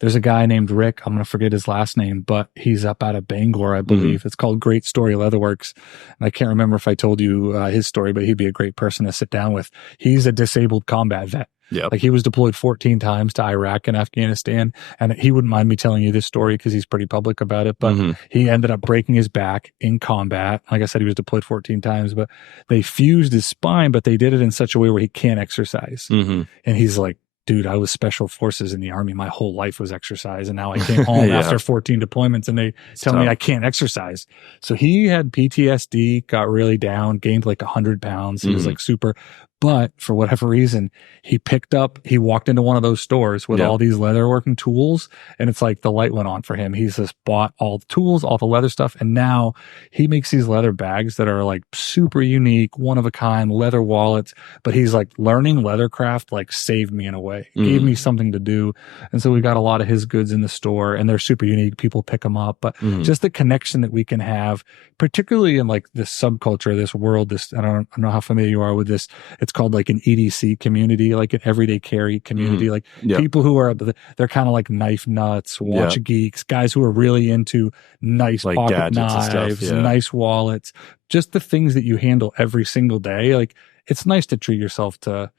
There's a guy named Rick. I'm going to forget his last name, but he's up out of Bangor, I believe. It's called Great Story Leatherworks. And I can't remember if I told you his story, but he'd be a great person to sit down with. He's a disabled combat vet. Yeah. Like he was deployed 14 times to Iraq and Afghanistan. And he wouldn't mind me telling you this story because he's pretty public about it. But he ended up breaking his back in combat. Like I said, he was deployed 14 times, but they fused his spine, but they did it in such a way where he can't exercise. And he's like, dude, I was special forces in the army. My whole life was exercise. And now I came home Yeah. after 14 deployments and they tell me I can't exercise. So he had PTSD, got really down, gained like 100 pounds. He was like super, but for whatever reason, he walked into one of those stores with all these leatherworking tools. And it's like the light went on for him. He's just bought all the tools, all the leather stuff. And now he makes these leather bags that are like super unique, one of a kind, leather wallets. But he's like learning leathercraft, like saved me in a way. It gave me something to do. And so we got a lot of his goods in the store and they're super unique. People pick them up, but just the connection that we can have, particularly in like this subculture, this world, I don't know how familiar you are with this. It's called like an EDC community, like an everyday carry community, like people who are, they're kind of like knife nuts, watch geeks, guys who are really into nice like pocket gadgets knives, and stuff, nice wallets, just the things that you handle every single day. Like it's nice to treat yourself to,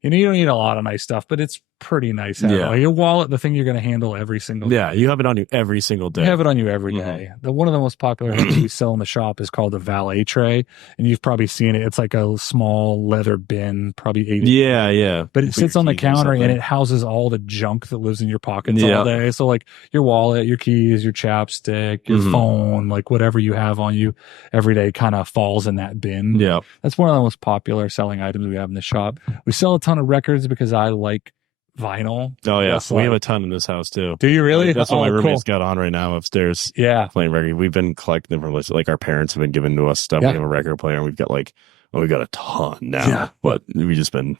you don't need a lot of nice stuff, but it's pretty nice. Like your wallet, the thing you're going to handle every single day. Yeah, you have it on you every single day. You have it on you every day. One of the most popular things we sell in the shop is called a valet tray, and you've probably seen it. It's like a small leather bin, probably 8. Yeah. But it sits on the counter and it houses all the junk that lives in your pockets all day. So like your wallet, your keys, your chapstick, your phone, like whatever you have on you every day kind of falls in that bin. Yeah. That's one of the most popular selling items we have in the shop. We sell a ton of records because I like vinyl. Oh yeah, That's we have a ton in this house too. Do you really? That's what my cool. roommate's got on right now upstairs. Yeah, playing record. We've been collecting them from like our parents have been giving to us stuff. We have a record player and we've got we got a ton now, but we've just been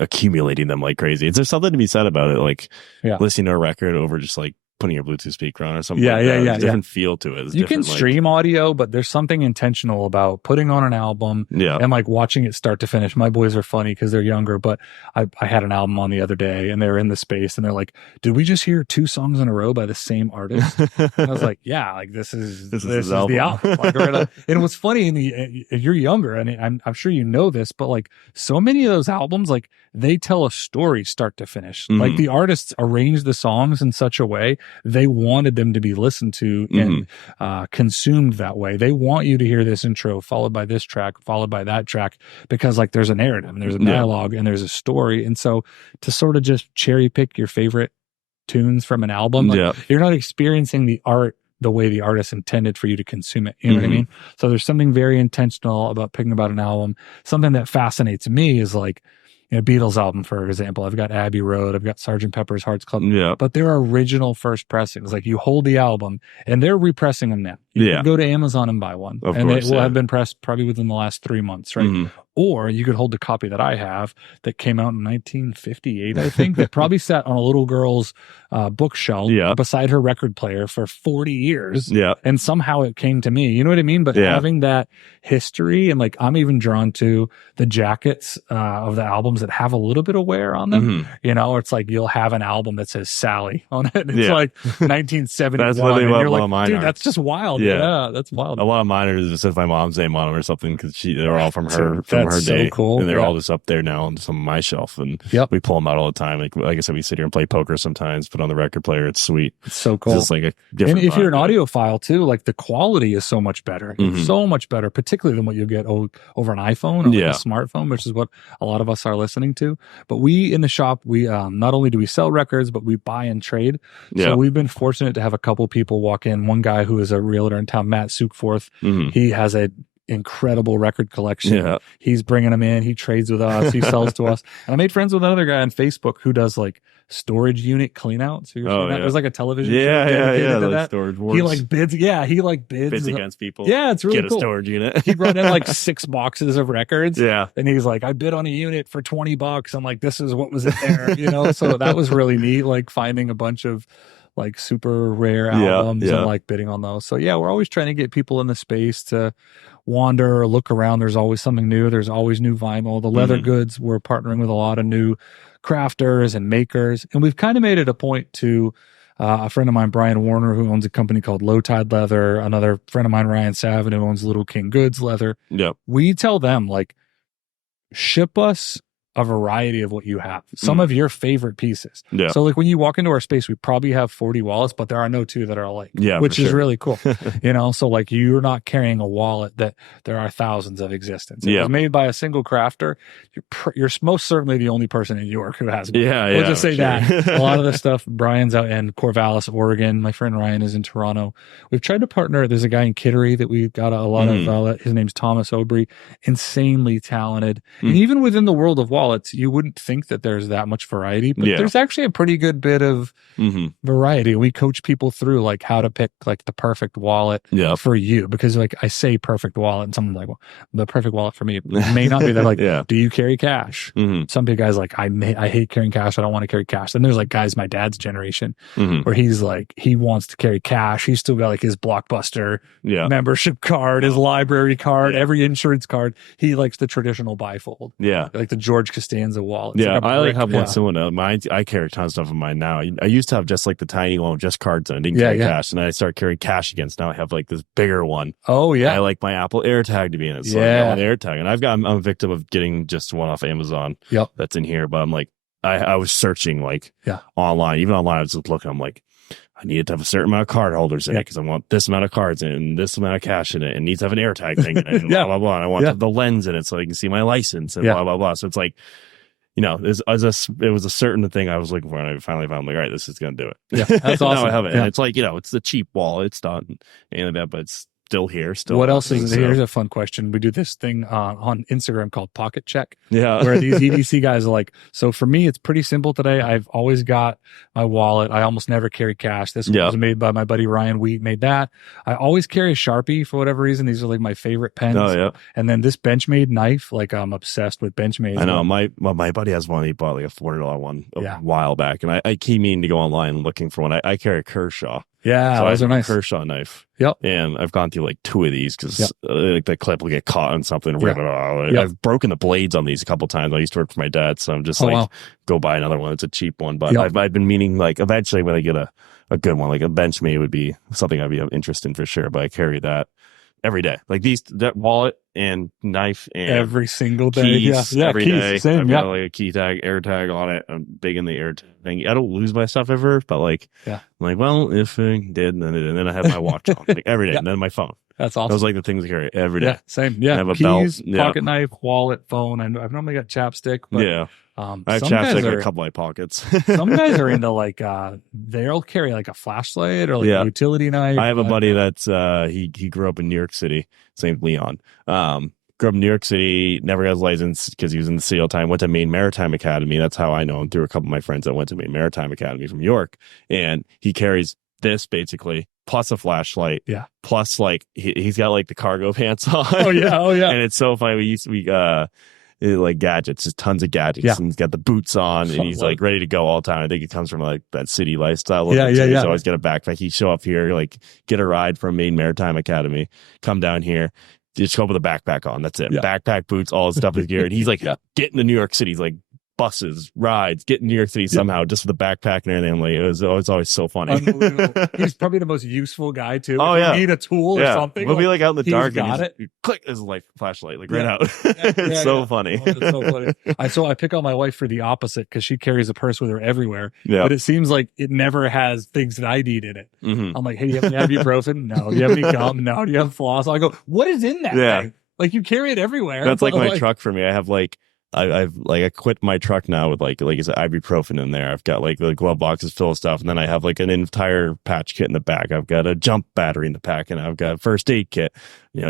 accumulating them like crazy. There's something to be said about it, like listening to a record over just like putting your Bluetooth speaker on or something. There's a different feel to it. You can stream audio, but there's something intentional about putting on an album and like watching it start to finish. My boys are funny because they're younger, but I had an album on the other day and they're in the space and they're like, did we just hear 2 songs in a row by the same artist? And I was like, yeah, like this is the album. Like, and what's funny, you're younger and I'm sure you know this, but like so many of those albums, like they tell a story start to finish. Like the artists arranged the songs in such a way they wanted them to be listened to and consumed that way. They want you to hear this intro followed by this track, followed by that track, because like there's a narrative and there's a dialogue and there's a story. And so to sort of just cherry pick your favorite tunes from an album, like, you're not experiencing the art the way the artist intended for you to consume it. You know what I mean? So there's something very intentional about picking about an album. Something that fascinates me is like, Beatles album, for example. I've got Abbey Road, I've got Sgt. Pepper's Hearts Club, but they're original first pressings. Like you hold the album and they're repressing them now. You can go to Amazon and buy one, and it will have been pressed probably within the last 3 months, right? Or you could hold the copy that I have that came out in 1958, I think, that probably sat on a little girl's bookshelf beside her record player for 40 years. And somehow it came to me. You know what I mean? But having that history, and like I'm even drawn to the jackets of the albums that have a little bit of wear on them. It's like you'll have an album that says Sally on it. It's like 1971. And you're like, dude, that's just wild. Yeah. Yeah, that's wild. A lot of mine are just with my mom's name on them or something because they're all from her That's so day, cool. and they're Yeah. all just up there now on some of my shelf, and Yep. we pull them out all the time. Like I said, we sit here and play poker sometimes, put on the record player. It's sweet. It's so It's cool. just like a different. And if you're an vibe. audiophile too, like the quality is so much better. It's so much better, particularly than what you get over an iPhone or like a smartphone, which is what a lot of us are listening to. But we in the shop, we not only do we sell records, but we buy and trade. So we've been fortunate to have a couple people walk in. One guy who is a realtor in town, Matt Sukforth, he has a incredible record collection. Yeah. He's bringing them in. He trades with us. He sells to us. And I made friends with another guy on Facebook who does like storage unit cleanout. So there's like a television show dedicated to like that. storage wars. He like bids. Yeah, he like bids against people. Yeah, it's really Get cool. a storage unit. He'd run in like 6 boxes of records. Yeah, and he's like, I bid on a unit for $20. I'm like, this is what was in there, you know. So that was really neat. Like finding a bunch of like super rare albums and like bidding on those. So yeah, we're always trying to get people in the space to wander or look around. There's always something new. There's always new vinyl. The leather goods, we're partnering with a lot of new crafters and makers. And we've kind of made it a point to a friend of mine, Brian Warner, who owns a company called Low Tide Leather, another friend of mine, Ryan Savin, who owns Little King Goods Leather. Yep. We tell them like, ship us a variety of what you have, some of your favorite pieces. Yeah. So like when you walk into our space, we probably have 40 wallets, but there are no two that are alike, which is really cool. You know, so like you're not carrying a wallet that there are thousands of existence. It was made by a single crafter. You're most certainly the only person in New York who has one. We'll just say that. A lot of the stuff, Brian's out in Corvallis, Oregon. My friend Ryan is in Toronto. We've tried to partner. There's a guy in Kittery that we got a lot of, his name's Thomas Aubry, insanely talented. And even within the world of wallets, you wouldn't think that there's that much variety, but there's actually a pretty good bit of variety. We coach people through like how to pick like the perfect wallet for you, because like I say perfect wallet and someone's like, well, the perfect wallet for me may not be that. Like, do you carry cash? Some big guys like, I hate carrying cash. I don't want to carry cash. Then there's like guys my dad's generation where he's like, he wants to carry cash. He's still got like his Blockbuster membership card, his library card, every insurance card. He likes the traditional bifold. Like the George Costanza wallet. Like I like have one similar. Mine, I carry tons of stuff in mine now. I used to have just like the tiny one with just cards and I didn't carry cash. And then I started carrying cash against. Now I have like this bigger one. Oh yeah. I like my Apple AirTag to be in it. So I got an AirTag, and I'm a victim of getting just one off Amazon. That's in here. But I'm like, I was searching like online, even online. I was just looking. I'm like, I needed to have a certain amount of card holders in it because I want this amount of cards in it and this amount of cash in it, and needs to have an AirTag thing in it, and blah blah blah. And I want the lens in it so I can see my license and blah blah blah. So it's like, you know, it was a certain thing I was looking for, and I finally found like, all right, this is gonna do it. Yeah, that's awesome. Now I have it. And it's like, you know, it's the cheap wallet. It's not anything like that, but it's still here. Still. What else is here's a fun question. We do this thing on Instagram called Pocket Check. Yeah. Where these EDC guys are like, so for me, it's pretty simple today. I've always got my wallet. I almost never carry cash. This was made by my buddy Ryan Wheat, made that. I always carry a Sharpie for whatever reason. These are like my favorite pens. Oh yeah. And then this Benchmade knife, like I'm obsessed with Benchmade. I know my buddy has one. He bought like a $400 one a while back, and I keep meaning to go online looking for one. I carry a Kershaw. Yeah, so those are nice. Kershaw knife. Yep. And I've gone through like 2 of these because like the clip will get caught on something. I've broken the blades on these a couple times. I used to work for my dad, so I'm just go buy another one. It's a cheap one, but I've been meaning like eventually when I get a good one, like a Benchmade would be something I'd be interested in for sure. But I carry that every day, like that wallet and knife and every single day. Keys, every keys, day. Same, I've got like a key tag, air tag on it. I'm big in the air thing. I don't lose my stuff ever, but like, I'm like, well, if I did, then it, and then I have my watch on like every day, and then my phone. That's awesome. Those like the things I carry every day. Yeah, same. Yeah, I have a keys, belt, pocket knife, wallet, phone. I've normally got chapstick, but I have chapstick in a couple of my pockets. Some guys are into like they'll carry like a flashlight or like a utility knife. I have a buddy that's he grew up in New York City. His name's Leon. Grew up in New York City, never got his license because he was in the city all the time. Went to Maine Maritime Academy. That's how I know him, through a couple of my friends that went to Maine Maritime Academy from York. And he carries this basically plus a flashlight. Yeah. Plus like he's got like the cargo pants on. Oh yeah. And it's so funny. We like gadgets, just tons of gadgets. Yeah. And he's got the boots on, and he's like ready to go all the time. I think it comes from like that city lifestyle. Yeah. He's always got a backpack. He'd show up here, like get a ride from Maine Maritime Academy, come down here, just go up with a backpack on. That's it. Yeah. Backpack, boots, all his stuff is gear. And he's like getting to New York City. He's like buses, rides, get in New York City somehow, just with the backpack and everything. I'm like, it's always so funny. Unbelievable. He's probably the most useful guy too. Oh, if you need a tool or something, we'll be like out in the dark got and it. Click his light flashlight, like right out. It's so funny. Oh, it's so funny. I pick on my wife for the opposite because she carries a purse with her everywhere. Yeah. But it seems like it never has things that I need in it. Mm-hmm. I'm like, hey, do you have any ibuprofen? No. Do you have any gum? No. Do you have floss? I go, what is in that thing? Like you carry it everywhere. That's like my truck for me. I have like I quit my truck now with like I said, ibuprofen in there. I've got like the glove boxes full of stuff, and then I have like an entire patch kit in the back. I've got a jump battery in the back, and I've got a first aid kit,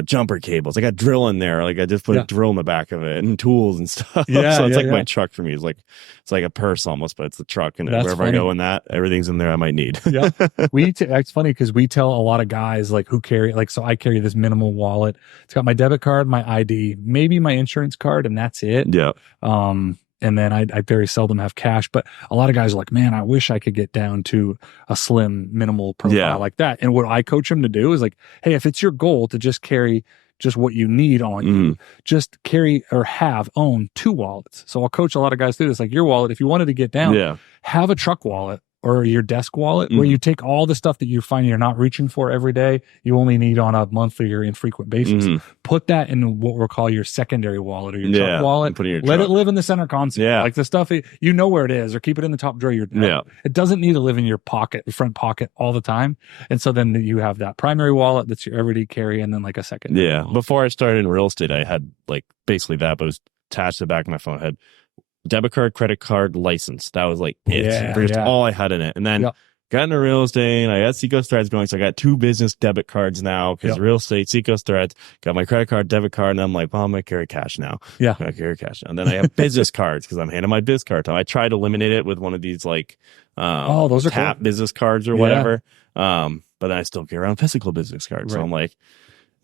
jumper cables. I got drill in there. Like I just put a drill in the back of it and tools and stuff. So it's like my truck for me is like it's like a purse almost, but it's the truck, and wherever I go in that, everything's in there I might need. Yeah, it's funny because we tell a lot of guys like who carry so I carry this minimal wallet. It's got my debit card, my ID, maybe my insurance card, and that's it. Yeah. And then I very seldom have cash, but a lot of guys are like, man, I wish I could get down to a slim, minimal profile like that. And what I coach them to do is like, hey, if it's your goal to just carry just what you need on you, just carry or own 2 wallets. So I'll coach a lot of guys through this. Like your wallet, if you wanted to get down, have a truck wallet or your desk wallet where you take all the stuff that you find you're not reaching for every day, you only need on a monthly or infrequent basis. Put that in what we'll call your secondary wallet or your truck wallet. Let it live in the center console. Like the stuff, you know where it is, or keep it in the top drawer of your desk. It doesn't need to live in your pocket, front pocket all the time. And so then you have that primary wallet that's your everyday carry, and then like a secondary wallet. Before I started in real estate, I had like basically that, but it was attached to the back of my phone. I had debit card, credit card, license. That was like it. Just all I had in it. And then got into real estate, and I got Seacoast Threads going. So I got 2 business debit cards now because real estate, Seacoast Threads, got my credit card, debit card, and I'm like, well, I'm going to carry cash now. I'm going to carry cash now. And then I have business cards because I'm handing my biz card to. I tried to eliminate it with one of these like those are tap cool. business cards or whatever. But then I still carry around physical business cards. So I'm like,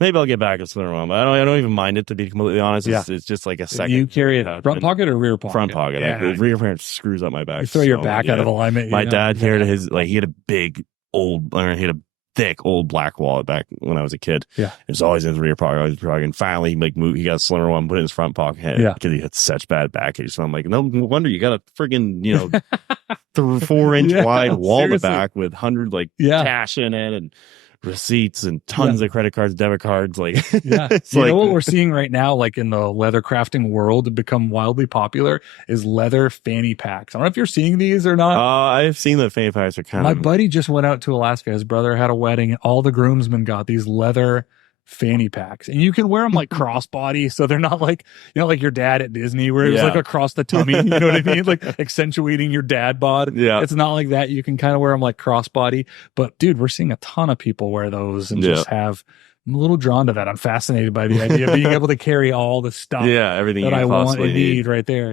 maybe I'll get back to Slimmer One, but I don't even mind it, to be completely honest. It's just like a second. You carry it front pocket or rear pocket? Front pocket. The rear pocket screws up my back. You throw your back out of alignment. My dad carried his, like, he had a big old, he had a thick old black wallet back when I was a kid. It was always in his rear pocket. And finally, he got a Slimmer One, put it in his front pocket because he had such bad back issues. So I'm like, no wonder you got a friggin', 4-inch wide wall in the back with 100 cash in it and receipts and tons of credit cards, debit cards. Like, know what we're seeing right now, like in the leather crafting world, to become wildly popular is leather fanny packs. I don't know if you're seeing these or not. I've seen the fanny packs are kind of. My buddy just went out to Alaska. His brother had a wedding, and all the groomsmen got these leather fanny packs, and you can wear them like crossbody, so they're not like like your dad at Disney where it was like across the tummy, you know what I mean, like accentuating your dad bod. It's not like that. You can kind of wear them like crossbody, but dude, we're seeing a ton of people wear those and just have. I'm a little drawn to that. I'm fascinated by the idea of being able to carry all the stuff everything that you I want and need right there.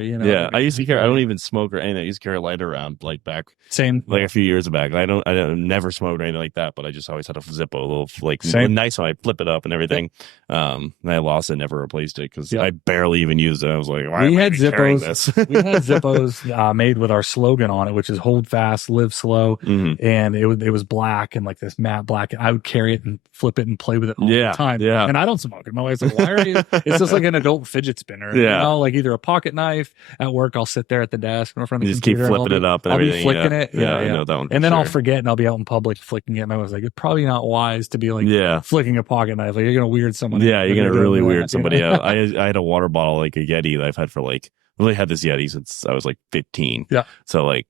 I used to carry. I don't even smoke or anything. I used to carry a lighter around like back. Same. Like a few years back. I never smoked or anything like that, but I just always had a Zippo, a little like nice one. I flip it up and everything. And I lost it, never replaced it because I barely even used it. I was like, why we am had I carrying Zippos. this? We had Zippos made with our slogan on it, which is hold fast, live slow. And it was black and like this matte black. And I would carry it and flip it and play with it all the time. And I don't smoke it. My wife's like, why are you? It's just like an adult fidget spinner. Like either a pocket knife at work. I'll sit there at the desk in front of the computer. Just keep flipping it up and I'll everything. Be flicking it. I know that one. And then I'll forget and I'll be out in public flicking it. My wife's like, it's probably not wise to be like flicking a pocket knife. Like you're going to weird someone out. You're going to really weird somebody out. I had a water bottle, like a Yeti that I've had for like, really had this Yeti since I was like 15. So like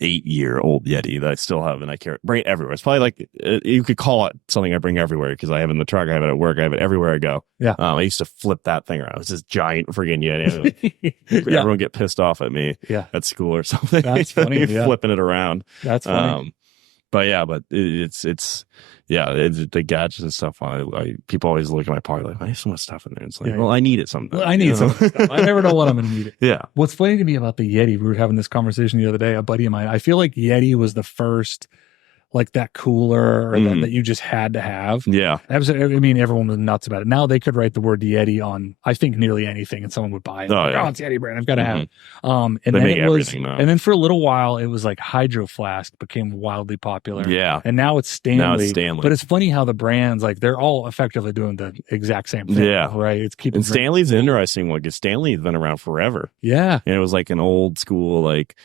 8-year-old Yeti that I still have, and I bring it everywhere. It's probably like you could call it something I bring everywhere because I have it in the truck, I have it at work, I have it everywhere I go. I used to flip that thing around. It's this giant friggin' Yeti. Everyone get pissed off at me at school or something. That's funny. Flipping it around. That's funny. But it's the gadgets and stuff. People always look at my pocket like, I have so much stuff in there. It's like, well, I need it sometimes. Well, I need some stuff. I never know when I'm going to need it. What's funny to me about the Yeti, we were having this conversation the other day, a buddy of mine, I feel like Yeti was the first like that cooler or that you just had to have. Yeah. I mean, everyone was nuts about it. Now they could write the word Yeti on, I think, nearly anything, and someone would buy it. Oh, Like, yeah. oh, it's Yeti brand. I've got to have it. And They then make it was, everything now. and then for a little while, it was like Hydro Flask became wildly popular. Yeah. And now it's Stanley. Now it's Stanley. But it's funny how the brands, like, they're all effectively doing the exact same thing. Yeah. Right. It's keeping. And Stanley's an interesting one because Stanley's been around forever. Yeah. And it was like an old school, like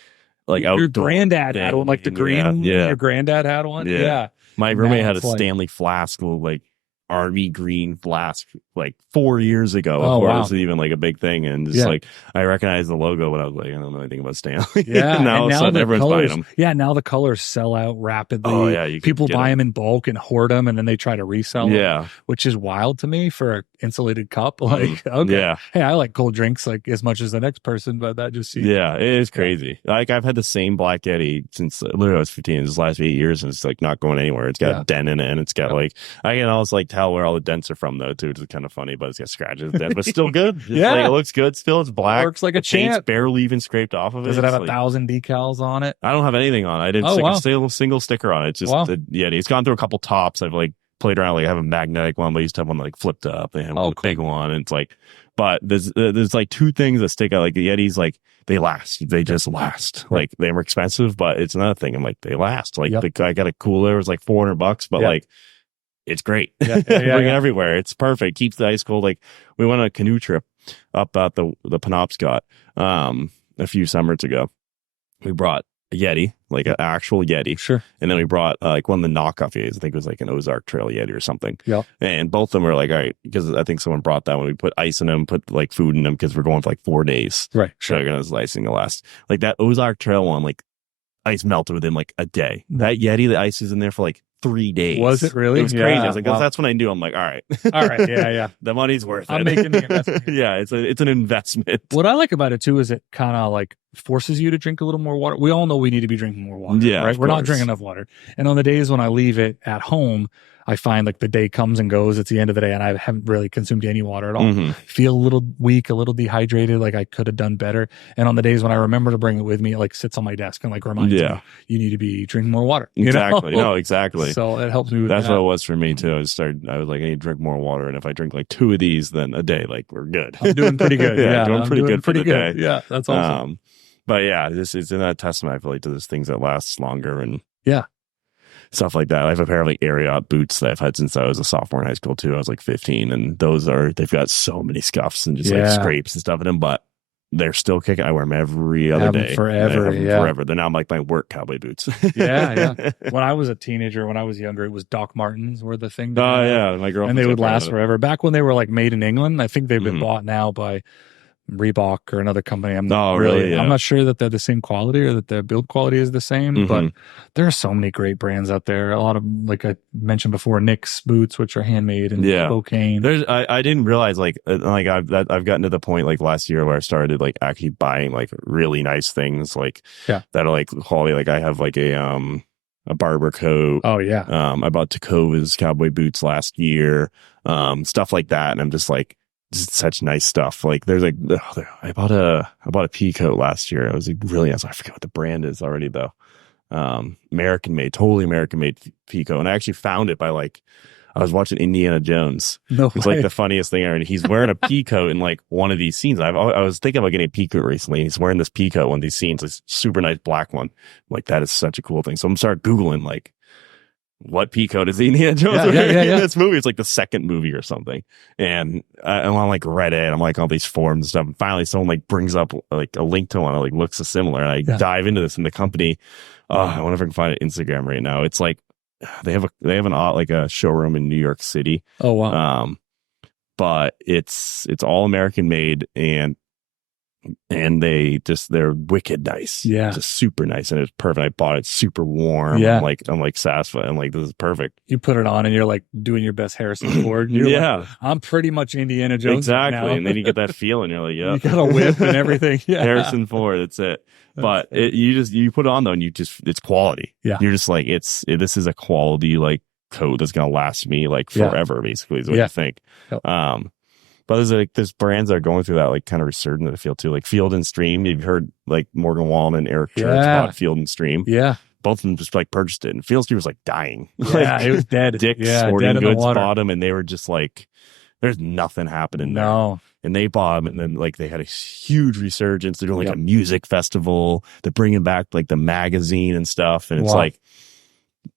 your granddad had one, like the green. Yeah. Your granddad had one. Yeah. My roommate had a it's like- Stanley flask, like army green flask, like 4 years ago. Oh, Before wow. it was even like a big thing. And just like I recognized the logo, but I was like, I don't know anything about Stanley. Yeah. And now all of a sudden everyone's buying them. Yeah. Now the colors sell out rapidly. Oh, yeah. People buy them in bulk and hoard them, and then they try to resell them. Yeah. Which is wild to me for an insulated cup. Like, okay. Yeah. Hey, I like cold drinks like as much as the next person, but that just seems. Yeah, it is crazy. Like I've had the same Black Yeti since literally I was 15. This last 8 years, and it's like not going anywhere. It's got a dent in it, and it's got like I can always like tell where all the dents are from though too, which is kind of funny. But it's got scratches, dents, but still good. Like, it looks good still. It's black. Works like a the paint's champ. barely even scraped off of it. Does it have It's 1,000 decals on it? I don't have anything on it. I didn't stick a single sticker on it. It's just the Yeti. It's gone through a couple tops. I've like played around. Like I have a magnetic one, but I used to have one like flipped up. They have a big one, and it's like. But there's like two things that stick out. Like the Yetis, like they last. They just last. Like they were expensive, but it's another thing. I'm like they last. Like I got a cooler. It was like $400, but like it's great. Bring it everywhere. It's perfect. Keeps the ice cold. Like we went on a canoe trip up at the Penobscot a few summers ago. We brought a Yeti, like an actual Yeti. Sure. And then we brought like one of the knockoff Yetis. I think it was like an Ozark Trail Yeti or something. Yeah. And both of them were like, all right, because I think someone brought that when we put ice in them, put like food in them because we're going for like 4 days. Right. Sure. So the icing will last. Like that Ozark Trail one, like ice melted within like a day. That Yeti, the ice is in there for like 3 days. Was it really? It was crazy. I was like, that's when I knew. I'm like, all right. All right. Yeah. The money's worth it. I'm making the investment. Yeah, it's an investment. What I like about it too is it kind of like forces you to drink a little more water. We all know we need to be drinking more water. Yeah, right. We're not drinking enough water. And on the days when I leave it at home, I find like the day comes and goes. It's the end of the day, and I haven't really consumed any water at all. Feel a little weak, a little dehydrated. Like I could have done better. And on the days when I remember to bring it with me, it like sits on my desk and like reminds me, you need to be drinking more water. Exactly. You know? No, exactly. So it helps me with That's what it was for me too. I was like, I need to drink more water, and if I drink like 2 of these, then a day, like we're good. I'm doing pretty good. Doing pretty good for the day. Yeah, that's awesome. But yeah, this is in that testament. I feel like to this things that lasts longer and stuff like that. I have a pair of like Ariat boots that I've had since I was a sophomore in high school too. I was like 15, and they've got so many scuffs and just like scrapes and stuff in them, but they're still kicking. I wear them every other day. Forever. Forever. They're now like my work cowboy boots. Yeah. When I was a teenager, when I was younger, it was Doc Martens were the thing. Oh yeah, my girlfriend. And they would last forever. Back when they were like made in England, I think they've been bought now by Reebok or another company. I'm not sure that they're the same quality or that the build quality is the same, but there are so many great brands out there. A lot of, like I mentioned before, Nick's boots, which are handmade in Spokane. I didn't realize like I've gotten to the point like last year where I started like actually buying like really nice things like that are like quality. Like I have like a barber coat. Oh yeah. I bought Takova's cowboy boots last year. Stuff like that, and I'm just like. Just such nice stuff. Like there's like I bought a pea coat last year. I was like really nice. I forget what the brand is already though. American made, totally American made pea coat. And I actually found it by like I was watching Indiana Jones. No, it's like the funniest thing ever. And he's wearing a pea coat in like one of these scenes. I was thinking about getting a pea coat recently. And he's wearing this pea coat one of these scenes. This super nice black one. I'm like that is such a cool thing. So I'm started googling like. What pea coat is Indiana Jones wearing in this movie? It's like the second movie or something. And I'm on like Reddit. I'm like all these forums and stuff. And finally someone like brings up like a link to one that like looks similar. And I dive into this, and the company, I wonder if I can find it Instagram right now. It's like they have like a showroom in New York City. Oh wow. But it's all American made, and they're wicked nice. Yeah. Just super nice. And it's perfect. I bought it super warm. Yeah. I'm like satisfied. I'm like, this is perfect. You put it on and you're like doing your best Harrison Ford. You're like, I'm pretty much Indiana Jones. Exactly. Now. And then you get that feeling. You're like, yeah. You got a whip and everything. Yeah. Harrison Ford. That's it. But you put it on though, and it's quality. Yeah. You're just like, this is a quality like coat that's going to last me like forever, basically is what you think. Yep. But there's brands that are going through that like kind of resurgent, I feel too, like Field and Stream. You've heard like Morgan Wallen and Eric Church bought Field and Stream. Yeah. both of them just like purchased it, and Field Street was like dying. Yeah, it was dead. Dick's Yeah, Sporting dead in the Goods water. bought them, and they were just like, there's nothing happening there. No. And they bought them, and then like they had a huge resurgence. They're doing like Yep. a music festival. They're bringing back like the magazine and stuff, and it's Wow. like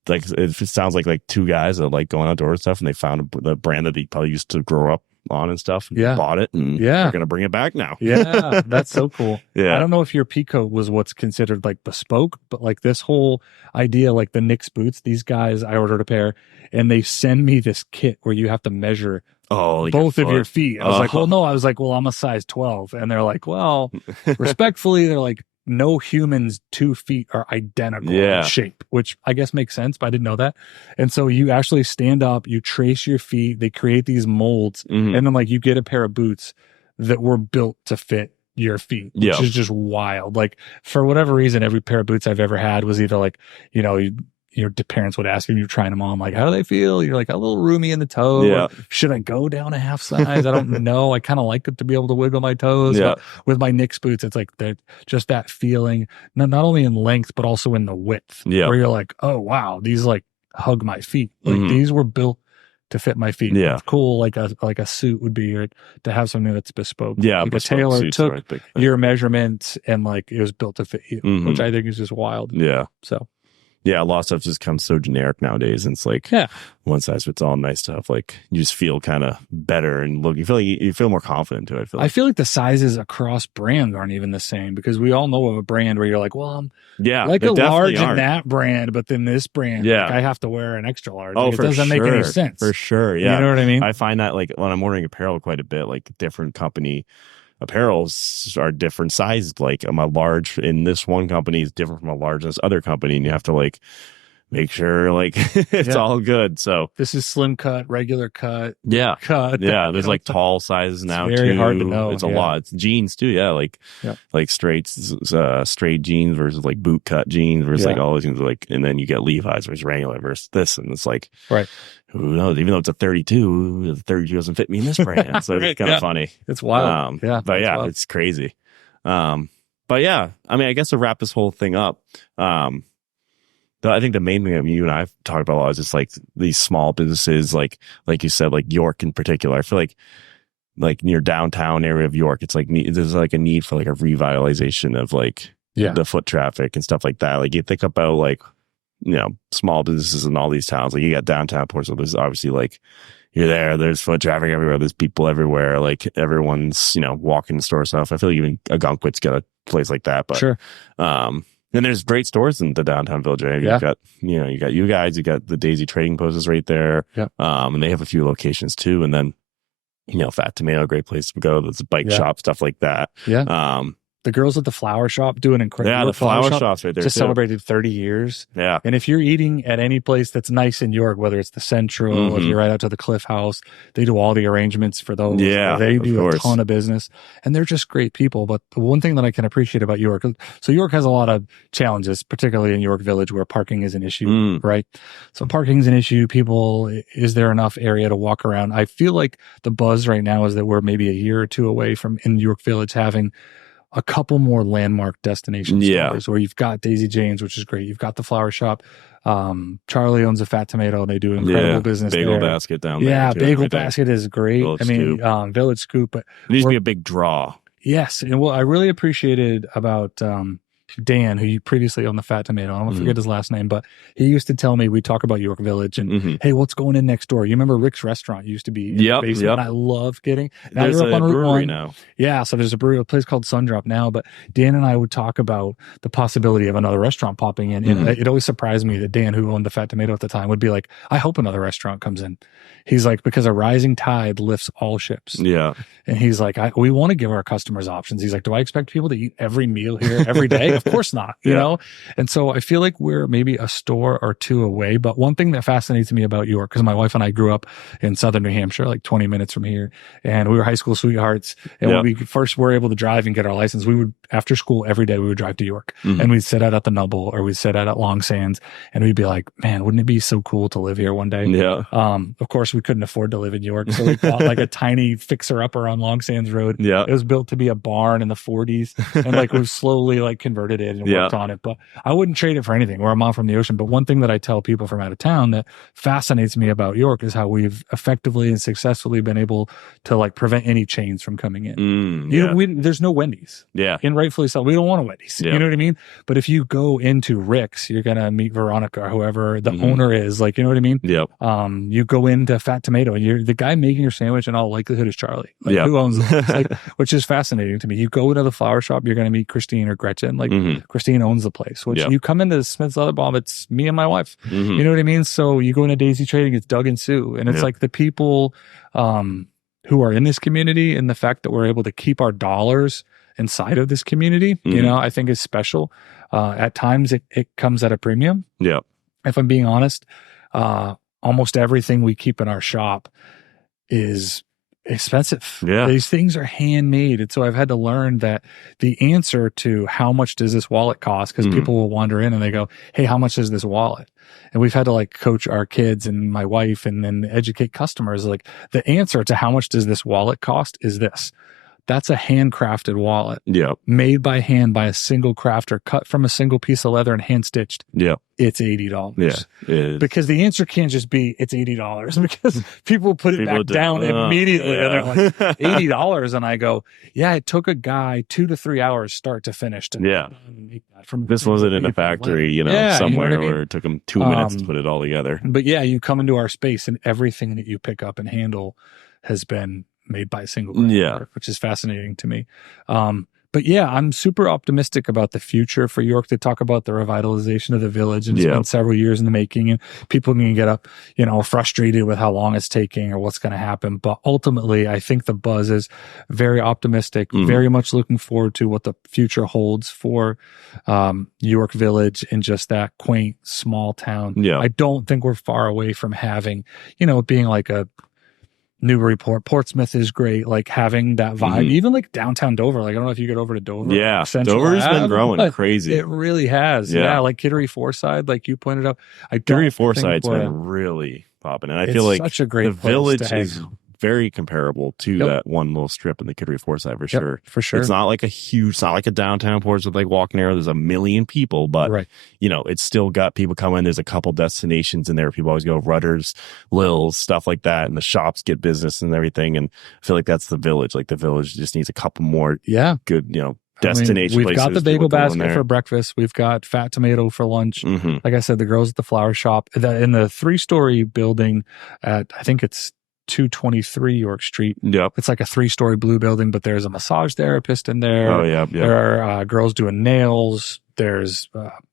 it sounds like two guys that like going outdoors and stuff, and they found the brand that they probably used to grow up on and stuff. And Yeah. bought it, and Yeah. they're gonna bring it back now. Yeah, that's so cool. Yeah. I don't know if your Peacoat was what's considered like bespoke, but like this whole idea, like the Knicks boots, these guys, I ordered a pair and they send me this kit where you have to measure like both of your feet. I was like, well, no, I was like, well, I'm a size 12. And they're like, well, respectfully, they're like, no human's 2 feet are identical in shape, which I guess makes sense, but I didn't know that. And so you actually stand up, you trace your feet, they create these molds, and then like you get a pair of boots that were built to fit your feet, which is just wild. Like for whatever reason, every pair of boots I've ever had was either like, your parents would ask you, you're trying them on, like, how do they feel? You're like a little roomy in the toe. Yeah. Should I go down a half size? I don't know. I kind of like it to be able to wiggle my toes. Yeah. But with my Knicks boots, it's like just that feeling, not only in length, but also in the width. Yeah. Where you're like, oh, wow, these like hug my feet. Like these were built to fit my feet. Yeah. It's cool. Like a suit would be, or to have something that's bespoke. Yeah. Like a tailor took your measurements and like it was built to fit you, which I think is just wild. Yeah. So. Yeah, a lot of stuff just comes so generic nowadays, and it's like one size fits all. Nice stuff. Like you just feel kind of better and look. You feel like you feel more confident too. I feel like the sizes across brands aren't even the same, because we all know of a brand where you're like, well, I'm like a large in that brand, but then this brand, like, I have to wear an extra large. Oh, like, it doesn't make any sense. For sure. Yeah, you know what I mean. I find that like when I'm ordering apparel quite a bit, like different company apparels are different sized. Like I'm a large in this one company is different from a large in this other company, and you have to like make sure like it's all good. So this is slim cut, regular cut, cut. Yeah, there's like tall sizes now. It's very too. hard to know. It's a lot. It's jeans too. Yeah, like straight jeans versus like boot cut jeans versus like all those things. Like, and then you get Levi's versus regular versus this, and it's like who knows? Even though it's a 32, the 32 doesn't fit me in this brand. So it's kind of funny. It's wild. But yeah, it's crazy. But yeah, I mean, I guess to wrap this whole thing up, I think the main thing that you and I've talked about a lot is just like these small businesses, like you said, like York in particular. I feel like near downtown area of York, it's like there's like a need for like a revitalization of like the foot traffic and stuff like that. Like you think about like, small businesses in all these towns. Like you got downtown Portsmouth. There's obviously like you're there. There's foot traffic everywhere. There's people everywhere. Like everyone's walking the store stuff. I feel like even Algonquin's got a place like that. But sure. And there's great stores in the downtown village area. You've got you got you guys. You got the Daisy Trading Post is right there. Yeah. And they have a few locations too. And then Fat Tomato, great place to go. There's a bike shop, stuff like that. Yeah. The girls at the flower shop do an incredible. Yeah, the flower shop's right there. Just celebrated 30 years. Yeah. And if you're eating at any place that's nice in York, whether it's the Central, if you're right out to the Cliff House, they do all the arrangements for those. Yeah. They do a ton of business, and they're just great people. But the one thing that I can appreciate about York, so York has a lot of challenges, particularly in York Village, where parking is an issue, right? So parking is an issue. People, is there enough area to walk around? I feel like the buzz right now is that we're maybe a year or two away from in York Village having a couple more landmark destination stores where you've got Daisy Jane's, which is great. You've got the flower shop. Charlie owns a Fat Tomato, and they do incredible business Bagel there. Basket down there. Yeah, Bagel Basket is great. Village Scoop. But it needs to be a big draw. Yes. And what I really appreciated about Dan, who you previously owned the Fat Tomato, I don't forget his last name, but he used to tell me, we talk about York Village and hey, what's going in next door? You remember Rick's Restaurant used to be in the basement, and I love getting. Now there's you're up on Route 1 now. Yeah, so there's a place called Sundrop now, but Dan and I would talk about the possibility of another restaurant popping in. And it always surprised me that Dan, who owned the Fat Tomato at the time, would be like, I hope another restaurant comes in. He's like, because a rising tide lifts all ships. Yeah. And he's like, we want to give our customers options. He's like, do I expect people to eat every meal here every day? Of course not, you know? And so I feel like we're maybe a store or two away. But one thing that fascinates me about York, because my wife and I grew up in southern New Hampshire, like 20 minutes from here, and we were high school sweethearts. And when we first were able to drive and get our license, we would, after school every day, we would drive to York and we'd sit out at the Nubble or we'd sit out at Long Sands, and we'd be like, man, wouldn't it be so cool to live here one day? Yeah. Of course, we couldn't afford to live in York, so we bought like a tiny fixer upper on Long Sands Road. Yeah. It was built to be a barn in the 40s, and like we've slowly like converted started it and Yeah. worked on it, but I wouldn't trade it for anything. Or I'm on from the ocean. But one thing that I tell people from out of town that fascinates me about York is how we've effectively and successfully been able to like prevent any chains from coming in. There's no Wendy's. Yeah. And rightfully so. We don't want a Wendy's. Yeah. You know what I mean? But if you go into Rick's, you're gonna meet Veronica or whoever the owner is. Like, you know what I mean? Yep. You go into Fat Tomato and you're the guy making your sandwich in all likelihood is Charlie. Like, who owns it? Like, which is fascinating to me. You go into the flower shop, you're gonna meet Christine or Gretchen. Like Christine owns the place. Which you come into Smith's Leather Balm, it's me and my wife. You know what I mean? So you go into Daisy Trading, it's Doug and Sue. And it's like the people who are in this community and the fact that we're able to keep our dollars inside of this community, you know, I think is special. At times it comes at a premium. Yeah. If I'm being honest, almost everything we keep in our shop is expensive. Yeah. These things are handmade. And so I've had to learn that the answer to how much does this wallet cost, because people will wander in and they go, hey, how much is this wallet? And we've had to like coach our kids and my wife and then educate customers. Like the answer to how much does this wallet cost is this. That's a handcrafted wallet. Yep. Made by hand by a single crafter, cut from a single piece of leather and hand stitched. Yep. It's $80. Yeah. Because the answer can't just be it's $80 because people put it back down immediately and they're like $80. And I go, yeah, it took a guy 2 to 3 hours start to finish to make that from this wasn't in a factory, you know, somewhere where it took them 2 minutes to put it all together. But yeah, you come into our space and everything that you pick up and handle has been made by a single crafter, which is fascinating to me. But yeah, I'm super optimistic about the future for York. They talk about the revitalization of the village, and it's been several years in the making, and people can get up, you know, frustrated with how long it's taking or what's going to happen. But ultimately, I think the buzz is very optimistic, very much looking forward to what the future holds for York Village and just that quaint small town. I don't think we're far away from having, you know, being like a Newburyport. Portsmouth is great, like having that vibe. Even like downtown Dover, like I don't know if you get over to Dover. Yeah, Dover's been growing crazy. It really has. Yeah, like Kittery Fourside, like you pointed out. Kittery Fourside's been really popping, and I feel like such a great the village is very comparable to that one little strip in the Kittery Forsyth for sure. For sure. It's not like it's not like a downtown Portsmouth like walking area. There's a million people, but you know, it's still got people coming. There's a couple destinations in there. People always go Rutter's, Lil's, stuff like that, and the shops get business and everything. And I feel like that's the village. Like the village just needs a couple more good, you know, destination. We've got the bagel basket for breakfast. We've got Fat Tomato for lunch. Like I said, the girls at the flower shop in the 3-story building at, I think it's 223 York Street. It's like a 3-story blue building, but there's a massage therapist in there. There are girls doing nails. There's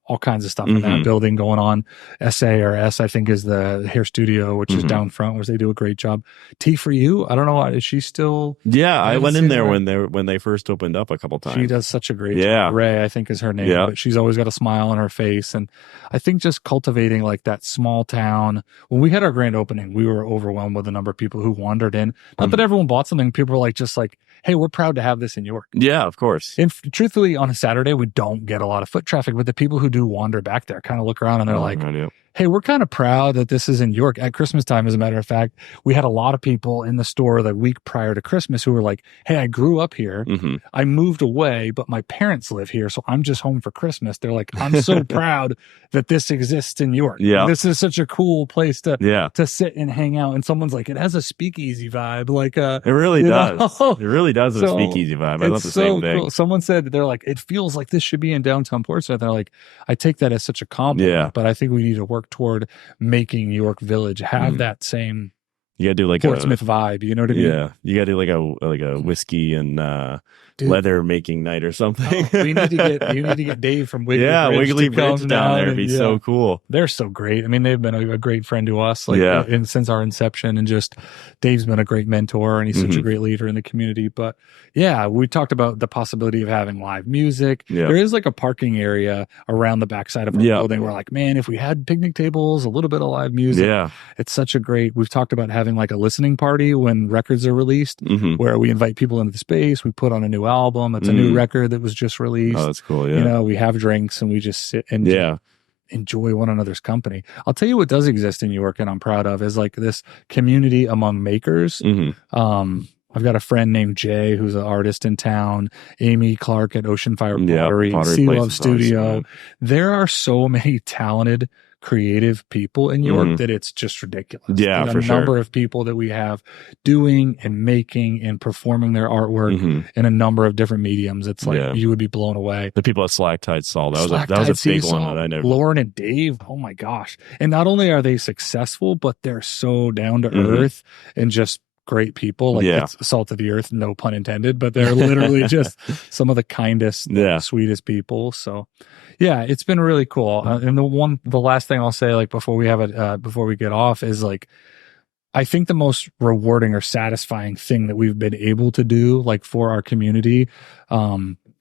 all kinds of stuff in that building going on. SAS, I think, is the hair studio, which is down front, which they do a great job. Tea for You, I don't know, is she still? Yeah, I went in there when they first opened up a couple times. She does such a great job. Ray, I think, is her name, but she's always got a smile on her face. And I think just cultivating like that small town. When we had our grand opening, we were overwhelmed with the number of people who wandered in. Not that everyone bought something. People were like, just like, hey, we're proud to have this in York. Yeah, of course. And truthfully, on a Saturday, we don't get a lot of foot traffic, but the people who do wander back there kind of look around and they're like, hey, we're kind of proud that this is in York. At Christmas time, as a matter of fact, we had a lot of people in the store the week prior to Christmas who were like, hey, I grew up here. I moved away, but my parents live here, so I'm just home for Christmas. They're like, I'm so proud that this exists in York. This is such a cool place to sit and hang out. And someone's like, it has a speakeasy vibe. Like it really does. It really does have a speakeasy vibe. I love the same thing. Cool. Someone said, they're like, it feels like this should be in downtown Portsmouth. They're like, I take that as such a compliment, but I think we need to work toward making York Village have that same you gotta do like Portsmouth vibe, you know what I mean? Yeah, you gotta do like a whiskey and leather making night or something. You need to get Dave from Wiggly Bridge Wiggly Bridge down there. It'd be so cool. They're so great. I mean, they've been a great friend to us, since our inception, and just Dave's been a great mentor, and he's such a great leader in the community. But yeah, we talked about the possibility of having live music. There is like a parking area around the backside of our building. We're like, man, if we had picnic tables, a little bit of live music, it's such a great. We've talked about having like a listening party when records are released, where we invite people into the space. We put on a new album. It's a new record that was just released. Oh, that's cool. Yeah. You know, we have drinks and we just sit and enjoy one another's company. I'll tell you what does exist in York and I'm proud of is like this community among makers. I've got a friend named Jay who's an artist in town, Amy Clark at Oceanfire Yeah, Pottery, pottery Sea Love places always, Studio. man. There are so many talented, creative people in York that it's just ridiculous. Yeah, The for sure. number of people that we have doing and making and performing their artwork in a number of different mediums. It's like Yeah. you would be blown away. The people at Slack Tide Saw, that was a Slack-Tide big Seesaw, one that I never. Lauren and Dave, oh my gosh. And not only are they successful, but they're so down to earth and just great people. Like it's salt of the earth, no pun intended, but they're literally just some of the kindest, sweetest people. So yeah, it's been really cool. And the last thing I'll say, like before we get off, is like, I think the most rewarding or satisfying thing that we've been able to do, like for our community,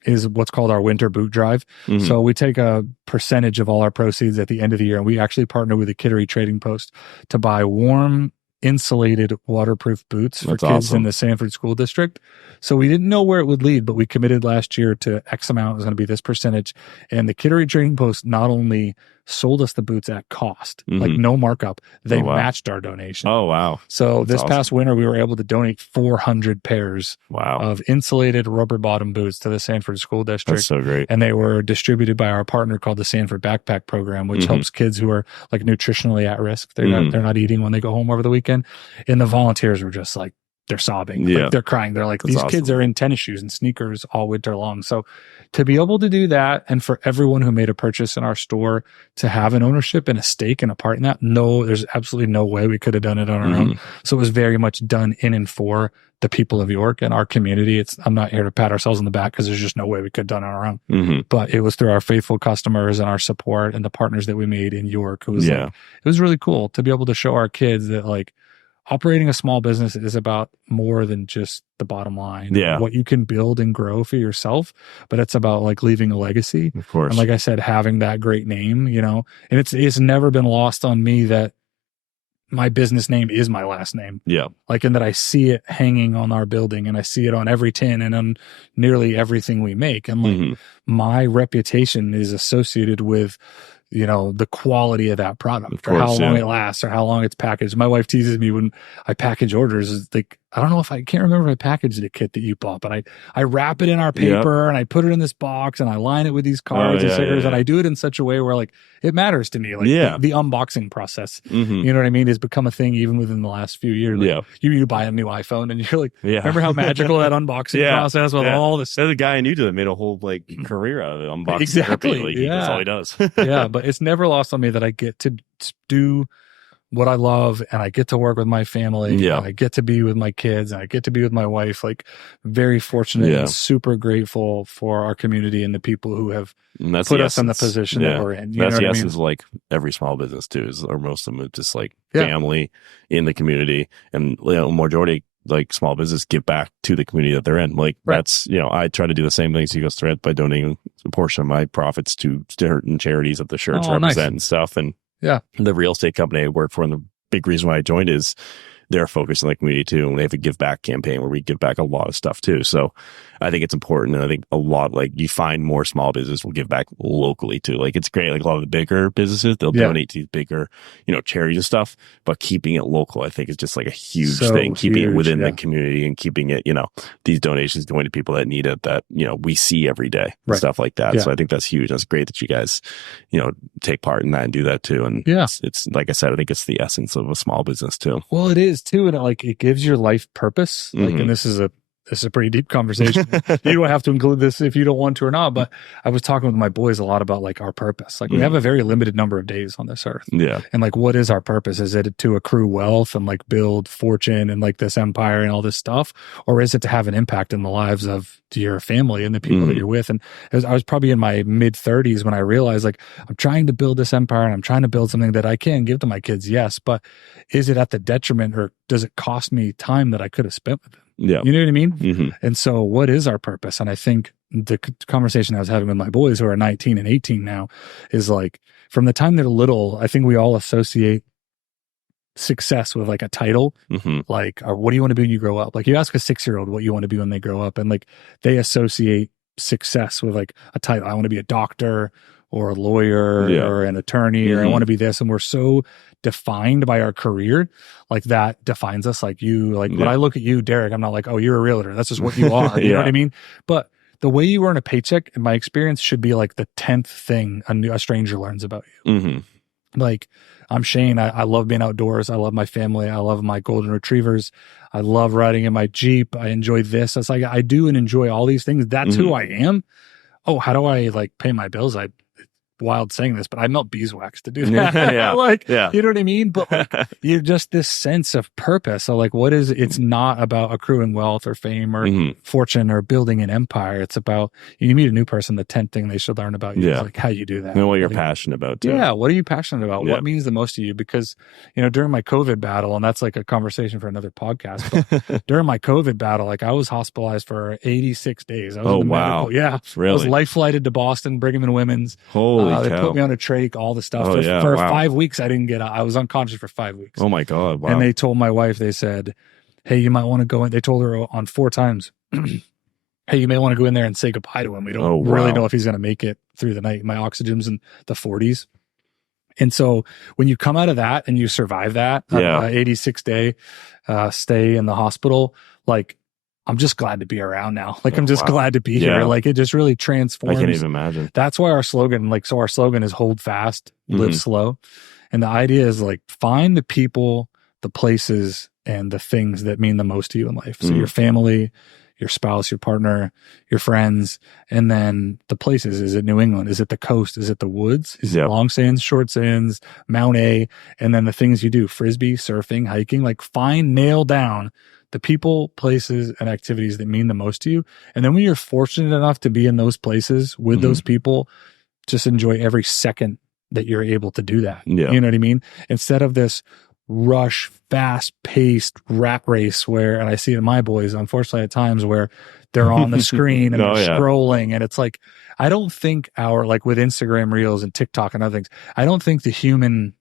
is what's called our winter boot drive. So we take a percentage of all our proceeds at the end of the year, and we actually partner with the Kittery Trading Post to buy warm, insulated, waterproof boots for kids in the Sanford School District. So we didn't know where it would lead, but we committed last year to X amount. It was going to be this percentage. And the Kittery Trading Post not only sold us the boots at cost, like no markup, they matched our donation. Oh, wow. So this past winter, we were able to donate 400 pairs of insulated rubber bottom boots to the Sanford School District. That's so great. And they were distributed by our partner called the Sanford Backpack Program, which helps kids who are like nutritionally at risk. They're not eating when they go home over the weekend. And the volunteers were just like, they're sobbing. Like they're crying. They're like, these kids are in tennis shoes and sneakers all winter long. So to be able to do that, and for everyone who made a purchase in our store to have an ownership and a stake and a part in that, there's absolutely no way we could have done it on our own. So it was very much done in and for the people of York and our community. I'm not here to pat ourselves on the back because there's just no way we could have done it on our own. But it was through our faithful customers and our support and the partners that we made in York. It was it was really cool to be able to show our kids that like, operating a small business is about more than just the bottom line. What you can build and grow for yourself, but it's about like leaving a legacy. Of course. And like I said, having that great name, and it's never been lost on me that my business name is my last name. Yeah. Like, and that I see it hanging on our building and I see it on every tin and on nearly everything we make. And like my reputation is associated with the quality of that product, or how long it lasts, or how long it's packaged. My wife teases me when I package orders. It's like, I don't know if I can't remember if I packaged the kit that you bought, but I wrap it in our paper and I put it in this box and I line it with these cards and stickers. And I do it in such a way where like it matters to me. Like the unboxing process, you know what I mean, has become a thing even within the last few years. Like, you buy a new iPhone and you're like, remember how magical that unboxing process with all this. There's a guy I knew that made a whole like career out of it, unboxing. Exactly. That's all he does. But it's never lost on me that I get to do what I love, and I get to work with my family, and I get to be with my kids, and I get to be with my wife. Like, very fortunate and super grateful for our community and the people who have put us in the position that we're in. That's the essence of like every small business too, or most of them, just like family in the community, and majority like small business give back to the community that they're in. Like that's, I try to do the same thing as Eagles Thread by donating a portion of my profits to certain charities that the shirts represent and stuff. And the real estate company I work for, and the big reason why I joined is they're focused on the community too. And they have a give back campaign where we give back a lot of stuff too. So I think it's important. And I think a lot, like you find more small business will give back locally too. Like it's great. Like a lot of the bigger businesses, they'll donate to these bigger, charities and stuff, but keeping it local, I think is just like a huge thing, keeping it within the community and keeping it, these donations going to people that need it, that, we see every day and stuff like that. So I think that's huge. That's great that you guys, take part in that and do that too. And it's like I said, I think it's the essence of a small business too. Well, it is too. And it gives your life purpose. Like, and this is a pretty deep conversation. You don't have to include this if you don't want to or not, but I was talking with my boys a lot about like our purpose. Like we have a very limited number of days on this earth. Yeah. And like, what is our purpose? Is it to accrue wealth and like build fortune and like this empire and all this stuff? Or is it to have an impact in the lives of your family and the people that you're with? And I was probably in my mid 30s when I realized like, I'm trying to build this empire and I'm trying to build something that I can give to my kids. Yes. But is it at the detriment, or does it cost me time that I could have spent with them? Yeah. You know what I mean? And so what is our purpose? And I think the conversation I was having with my boys who are 19 and 18 now is like, from the time they're little, I think we all associate success with like a title, like, or what do you want to be when you grow up? Like you ask a 6-year-old what you want to be when they grow up, and like they associate success with like a title. I want to be a doctor, or a lawyer Yeah. or an attorney or I want to be this. And we're so defined by our career, like that defines us. Like you, like when I look at you, Derek, I'm not like, oh, you're a realtor. That's just what you are. You know what I mean? But the way you earn a paycheck, in my experience, should be like the 10th thing a stranger learns about you. Like, I'm Shane. I love being outdoors. I love my family. I love my golden retrievers. I love riding in my Jeep. I enjoy this. It's like I do and enjoy all these things. That's who I am. Oh, how do I like pay my bills? Wild saying this, but I melt beeswax to do that. You know what I mean? But like, you're just this sense of purpose. So like, what is, it's not about accruing wealth or fame or fortune or building an empire. It's about, you meet a new person, the 10th thing they should learn about you is like how you do that. And what you're passionate about too. Yeah. What are you passionate about? What means the most to you? Because, you know, during my COVID battle, and that's like a conversation for another podcast, but during my COVID battle, like I was hospitalized for 86 days. I was in the medical. Yeah. Really? I was life flighted to Boston, Brigham and Women's. Holy they cow. put me on a trach, all the stuff. For 5 weeks, I didn't get out. I was unconscious for 5 weeks. Oh my God. Wow. And they told my wife, they said, hey, you might want to go in. They told her on 4 times, hey, you may want to go in there and say goodbye to him. We don't really know if he's going to make it through the night. My oxygen's in the 40s. And so when you come out of that and you survive that 86-day stay in the hospital, like, I'm just glad to be around now. Like, I'm just glad to be here. Like, it just really transforms. I can't even imagine. That's why our slogan, like, so our slogan is hold fast, live slow. And the idea is like, find the people, the places, and the things that mean the most to you in life. So your family, your spouse, your partner, your friends, and then the places. Is it New England? Is it the coast? Is it the woods? Is it long sands, short sands, Mount A? And then the things you do, Frisbee, surfing, hiking, like nail down the people, places, and activities that mean the most to you. And then when you're fortunate enough to be in those places with those people, just enjoy every second that you're able to do that. You know what I mean? Instead of this rush, fast-paced rat race where, and I see it in my boys, unfortunately, at times where they're on the screen and they're scrolling. And it's like, I don't think like with Instagram Reels and TikTok and other things, I don't think the human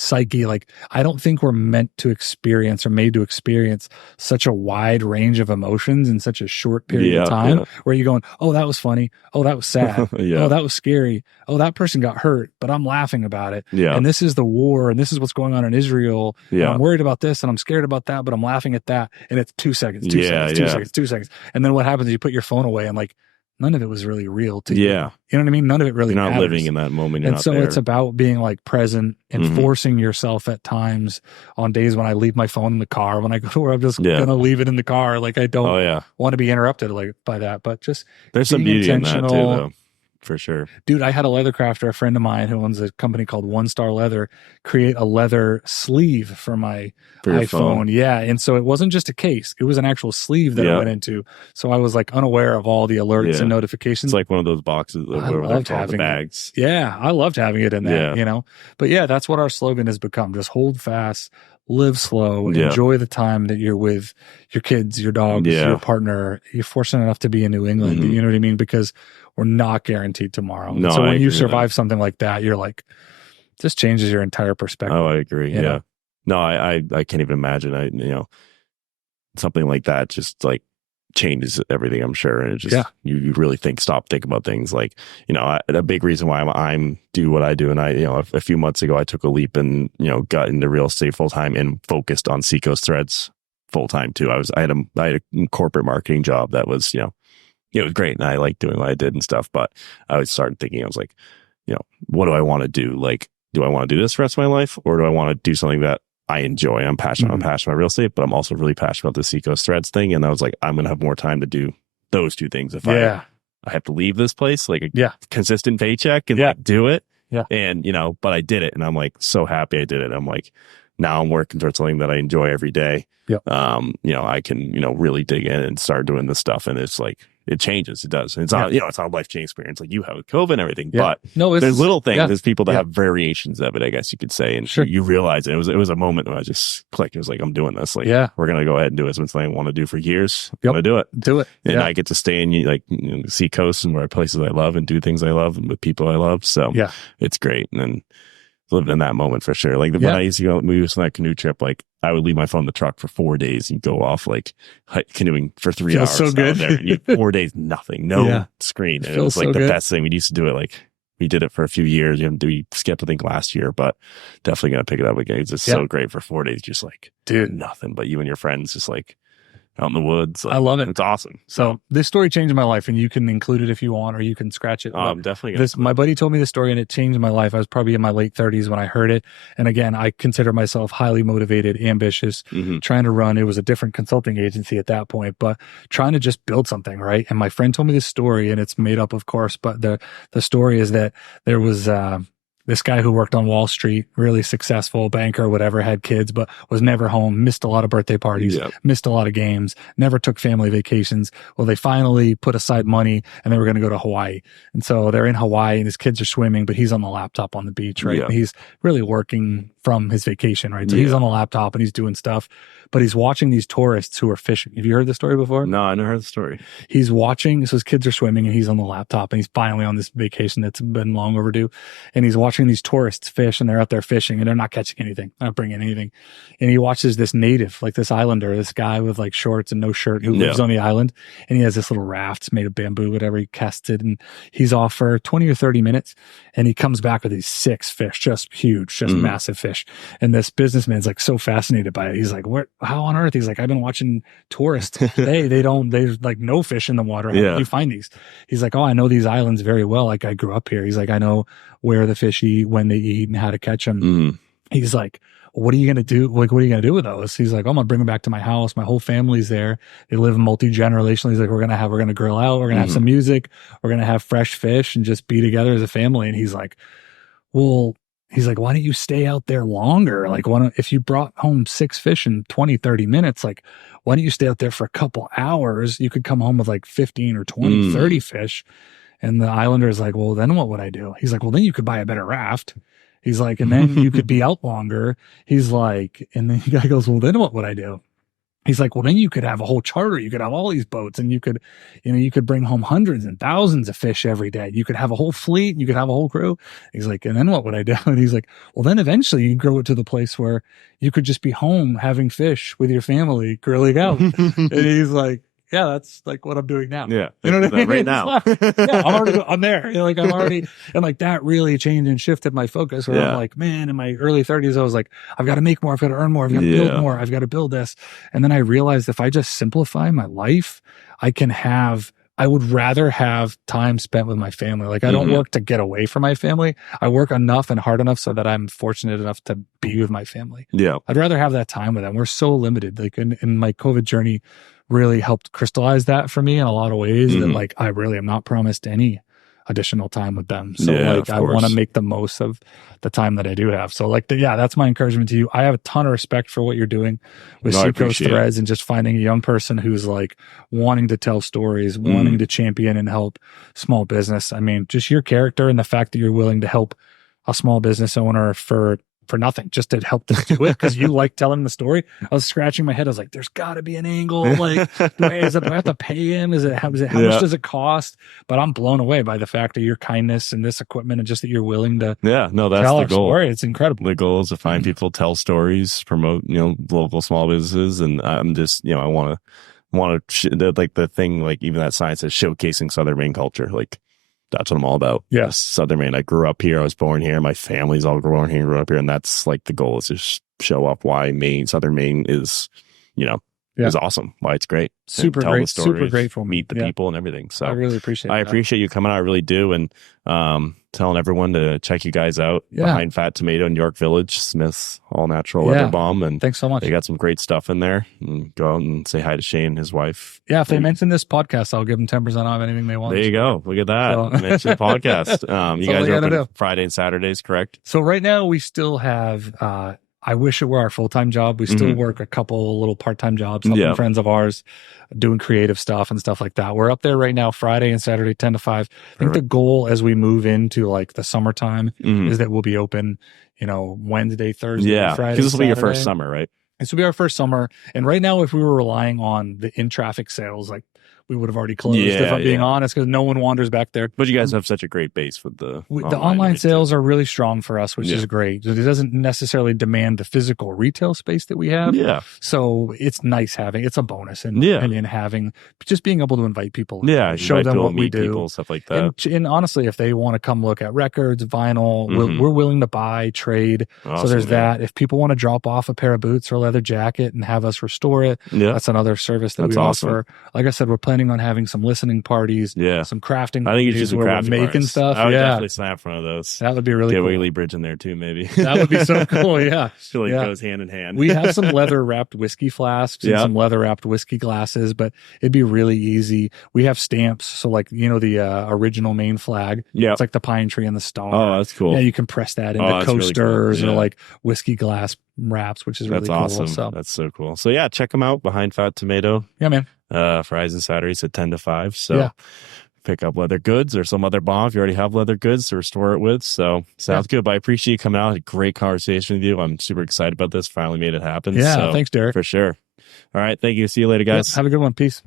psyche, like, I don't think we're meant to experience or made to experience such a wide range of emotions in such a short period of time where you're going, oh, that was funny. Oh, that was sad. Oh, that was scary. Oh, that person got hurt, but I'm laughing about it. And this is the war and this is what's going on in Israel. And I'm worried about this and I'm scared about that, but I'm laughing at that. And it's 2 seconds, 2 seconds, 2 seconds, 2 seconds. And then what happens is you put your phone away and like, none of it was really real to you. You know what I mean? None of it really You're not matters. living in that moment. You're and not so there. it's about being like present and forcing yourself at times on days when I leave my phone in the car, when I go to where I'm just going to leave it in the car. Like I don't want to be interrupted like by that, but just there's some beauty in that too, though. For sure. Dude, I had a leather crafter, a friend of mine who owns a company called One Star Leather, create a leather sleeve for my iPhone. Phone. Yeah. And so it wasn't just a case. It was an actual sleeve that I went into. So I was like unaware of all the alerts and notifications. It's like one of those boxes that I loved having the bags. I loved having it in that, you know. But yeah, that's what our slogan has become. Just hold fast, live slow, enjoy the time that you're with your kids, your dogs, your partner. You're fortunate enough to be in New England. You know what I mean? Because we're not guaranteed tomorrow. No, so when you survive something like that, you're like, this changes your entire perspective. Oh, I agree. Yeah. No, I can't even imagine. Something like that just like changes everything, I'm sure. And it just, you really think about things like, a big reason why I'm do what I do. And a few months ago, I took a leap and, got into real estate full time and focused on Seacoast Threads full time too. I had a corporate marketing job that was, it was great and I liked doing what I did and stuff, but I started thinking, I was like, what do I want to do? Like, do I want to do this for the rest of my life, or do I want to do something that I enjoy? I'm passionate about real estate, but I'm also really passionate about the Seacoast Threads thing. And I was like, I'm going to have more time to do those two things. If I have to leave this place, like a consistent paycheck and like, do it. And, but I did it and I'm like, so happy I did it. I'm like, now I'm working towards something that I enjoy every day. I can, really dig in and start doing this stuff. And it's like, it changes. It does. And it's not, it's not a life-changing experience like you have with COVID and everything, but there's little things. There's people that have variations of it, I guess you could say. And you realize it. It was a moment where I just clicked. It was like, I'm doing this. Like, we're going to go ahead and do it. It's been something I want to do for years. I'm going to do it. Do it. And I get to stay in the seacoast and where places I love and do things I love and with people I love. So it's great. And then living in that moment for sure. Like when I used to go, we used to that canoe trip, like I would leave my phone in the truck for 4 days and go off like canoeing for 3 hours. So good. There. And 4 days, nothing, no screen. And it was like the best thing. We used to do it like we did it for a few years. We skipped, I think, last year, but definitely going to pick it up again. It's just Yeah. so great for 4 days, just like Dude, nothing but you and your friends, just like out in the woods. Like, I love it. It's awesome. So this story changed my life, and you can include it if you want, or you can scratch it. I'm definitely gonna My buddy told me this story, and it changed my life. I was probably in my late 30s when I heard it. And again, I consider myself highly motivated, ambitious, trying to run. It was a different consulting agency at that point, but trying to just build something, right? And my friend told me this story, and it's made up, of course, but the story is that there was this guy who worked on Wall Street, really successful banker, whatever, had kids, but was never home, missed a lot of birthday parties, missed a lot of games, never took family vacations. Well, they finally put aside money and they were going to go to Hawaii. And so they're in Hawaii and his kids are swimming, but he's on the laptop on the beach, right? And he's really working from his vacation, right? So he's on the laptop and he's doing stuff, but he's watching these tourists who are fishing. Have you heard this story before? No, I never heard the story. He's watching, so his kids are swimming and he's on the laptop and he's finally on this vacation that's been long overdue. And he's watching these tourists fish and they're out there fishing and they're not catching anything, not bringing anything. And he watches this native, like this islander, this guy with like shorts and no shirt who lives on the island. And he has this little raft made of bamboo, whatever, he casts it. And he's off for 20 or 30 minutes. And he comes back with these 6 fish, just huge, just massive fish. And this businessman's like so fascinated by it. He's like, "What? How on earth?" He's like, "I've been watching tourists. There's like no fish in the water. How do you find these?" He's like, "Oh, I know these islands very well. Like I grew up here." He's like, "I know where the fish eat, when they eat, and how to catch them." He's like, "What are you going to do? Like, what are you going to do with those?" He's like, "Oh, I'm going to bring them back to my house. My whole family's there. They live multi-generationally." He's like, we're going to grill out. We're going to have some music. We're going to have fresh fish and just be together as a family." And he's like, "Well," he's like, "why don't you stay out there longer? Like, if you brought home 6 fish in 20, 30 minutes, like, why don't you stay out there for a couple hours? You could come home with like 15 or 20, 30 fish." And the islander is like, "Well, then what would I do?" He's like, "Well, then you could buy a better raft." He's like, "And then you could be out longer." He's like, and then the guy goes, "Well, then what would I do?" He's like, "Well, then you could have a whole charter. You could have all these boats and you could bring home hundreds and thousands of fish every day. You could have a whole fleet. You could have a whole crew." He's like, "And then what would I do?" And he's like, "Well, then eventually you grow it to the place where you could just be home having fish with your family, grilling out." And he's like, "Yeah, that's like what I'm doing now." Yeah. You know what I mean? Right now. Yeah, I'm there. Like I'm already, and like that really changed and shifted my focus where I'm like, man, in my early 30s, I was like, I've got to make more. I've got to earn more. I've got to build more. I've got to build this. And then I realized if I just simplify my life, I would rather have time spent with my family. Like I don't work to get away from my family. I work enough and hard enough so that I'm fortunate enough to be with my family. Yeah. I'd rather have that time with them. We're so limited. Like in my COVID journey really helped crystallize that for me in a lot of ways that like, I really am not promised any additional time with them. So like, I want to make the most of the time that I do have. So like, that's my encouragement to you. I have a ton of respect for what you're doing with Seacoast Threads and just finding a young person who's like wanting to tell stories, wanting to champion and help small business. I mean, just your character and the fact that you're willing to help a small business owner for nothing, just to help them do it because you like telling the story. I was scratching my head. I was like, there's got to be an angle. Like, do I have to pay him? How much does it cost? But I'm blown away by the fact of your kindness and this equipment and just that you're willing to that's tell the our goal. Story. It's incredible. The goal is to find people, tell stories, promote, local small businesses. And I'm just, I want to like the thing, like even that sign says showcasing Southern Maine culture. Like, that's what I'm all about. Yes. Southern Maine. I grew up here. I was born here. My family's all born here and grew up here. And that's like the goal is to show up why Southern Maine is, is awesome. Why it's great. Super tell great. The stories, super grateful. Meet the people and everything. So I really appreciate it. I appreciate you coming out. I really do. And telling everyone to check you guys out behind Fat Tomato in York Village, Smith's All Natural Leather Balm. And thanks so much. They got some great stuff in there. And go out and say hi to Shane and his wife. Yeah, if they mention this podcast, I'll give them 10% off anything they want. There you go. Look at that. So. Mention the podcast. You guys are open Friday and Saturdays, correct? So right now we still have I wish it were our full-time job. We still work a couple little part-time jobs, helping friends of ours doing creative stuff and stuff like that. We're up there right now, Friday and Saturday, 10 to 5. I think the goal as we move into like the summertime is that we'll be open, Wednesday, Thursday, Friday. Because this will be your first summer, right? This will be our first summer. And right now, if we were relying on the in-traffic sales, like we would have already closed, if Yeah, I'm being yeah. honest, because no one wanders back there. But you guys have such a great base with the The online right, sales too. are really strong for us, which Yeah. is great. It doesn't necessarily demand the physical retail space that we have. Yeah. So it's nice having, it's a bonus in my Yeah. opinion, having just being able to invite people, Yeah, show invite them people, what we meet do, people, stuff like that. and honestly, if they want to come look at records, vinyl, Mhm. we're willing to buy, trade. Awesome, So there's yeah. that. If people want to drop off a pair of boots or a leather jacket and have us restore it, Yeah. that's another service that That's we awesome. offer. Like I said, we're planning on having some listening parties, Yeah. some crafting I think you should do parties some where we're crafting making parties. stuff. I would Yeah, definitely snap one of those. that would be really Get cool. Wiggly Bridge in there too, maybe. That would be so cool. Yeah. I feel like Yeah. it goes hand in hand. We have some leather wrapped whiskey flasks and Yeah. some leather wrapped whiskey glasses, but it'd be really easy. We have stamps. So like, the original Maine flag. Yeah. It's like the pine tree and the star. Oh, that's cool. Yeah. You can press that into that's really cool. coasters Yeah. or like whiskey glass wraps, which is really That's cool. awesome. So That's so cool. So yeah, check them out behind Fat Tomato. yeah, man. Fridays and Saturdays at 10 to 5. So Yeah. pick up leather goods or some other balm if you already have leather goods to restore it with. So sounds good. But I appreciate you coming out. A great conversation with you. I'm super excited about this. Finally made it happen. Yeah. So, Thanks, Derek. for sure. All right. Thank you. See you later, Yeah, guys. have a good one. Peace.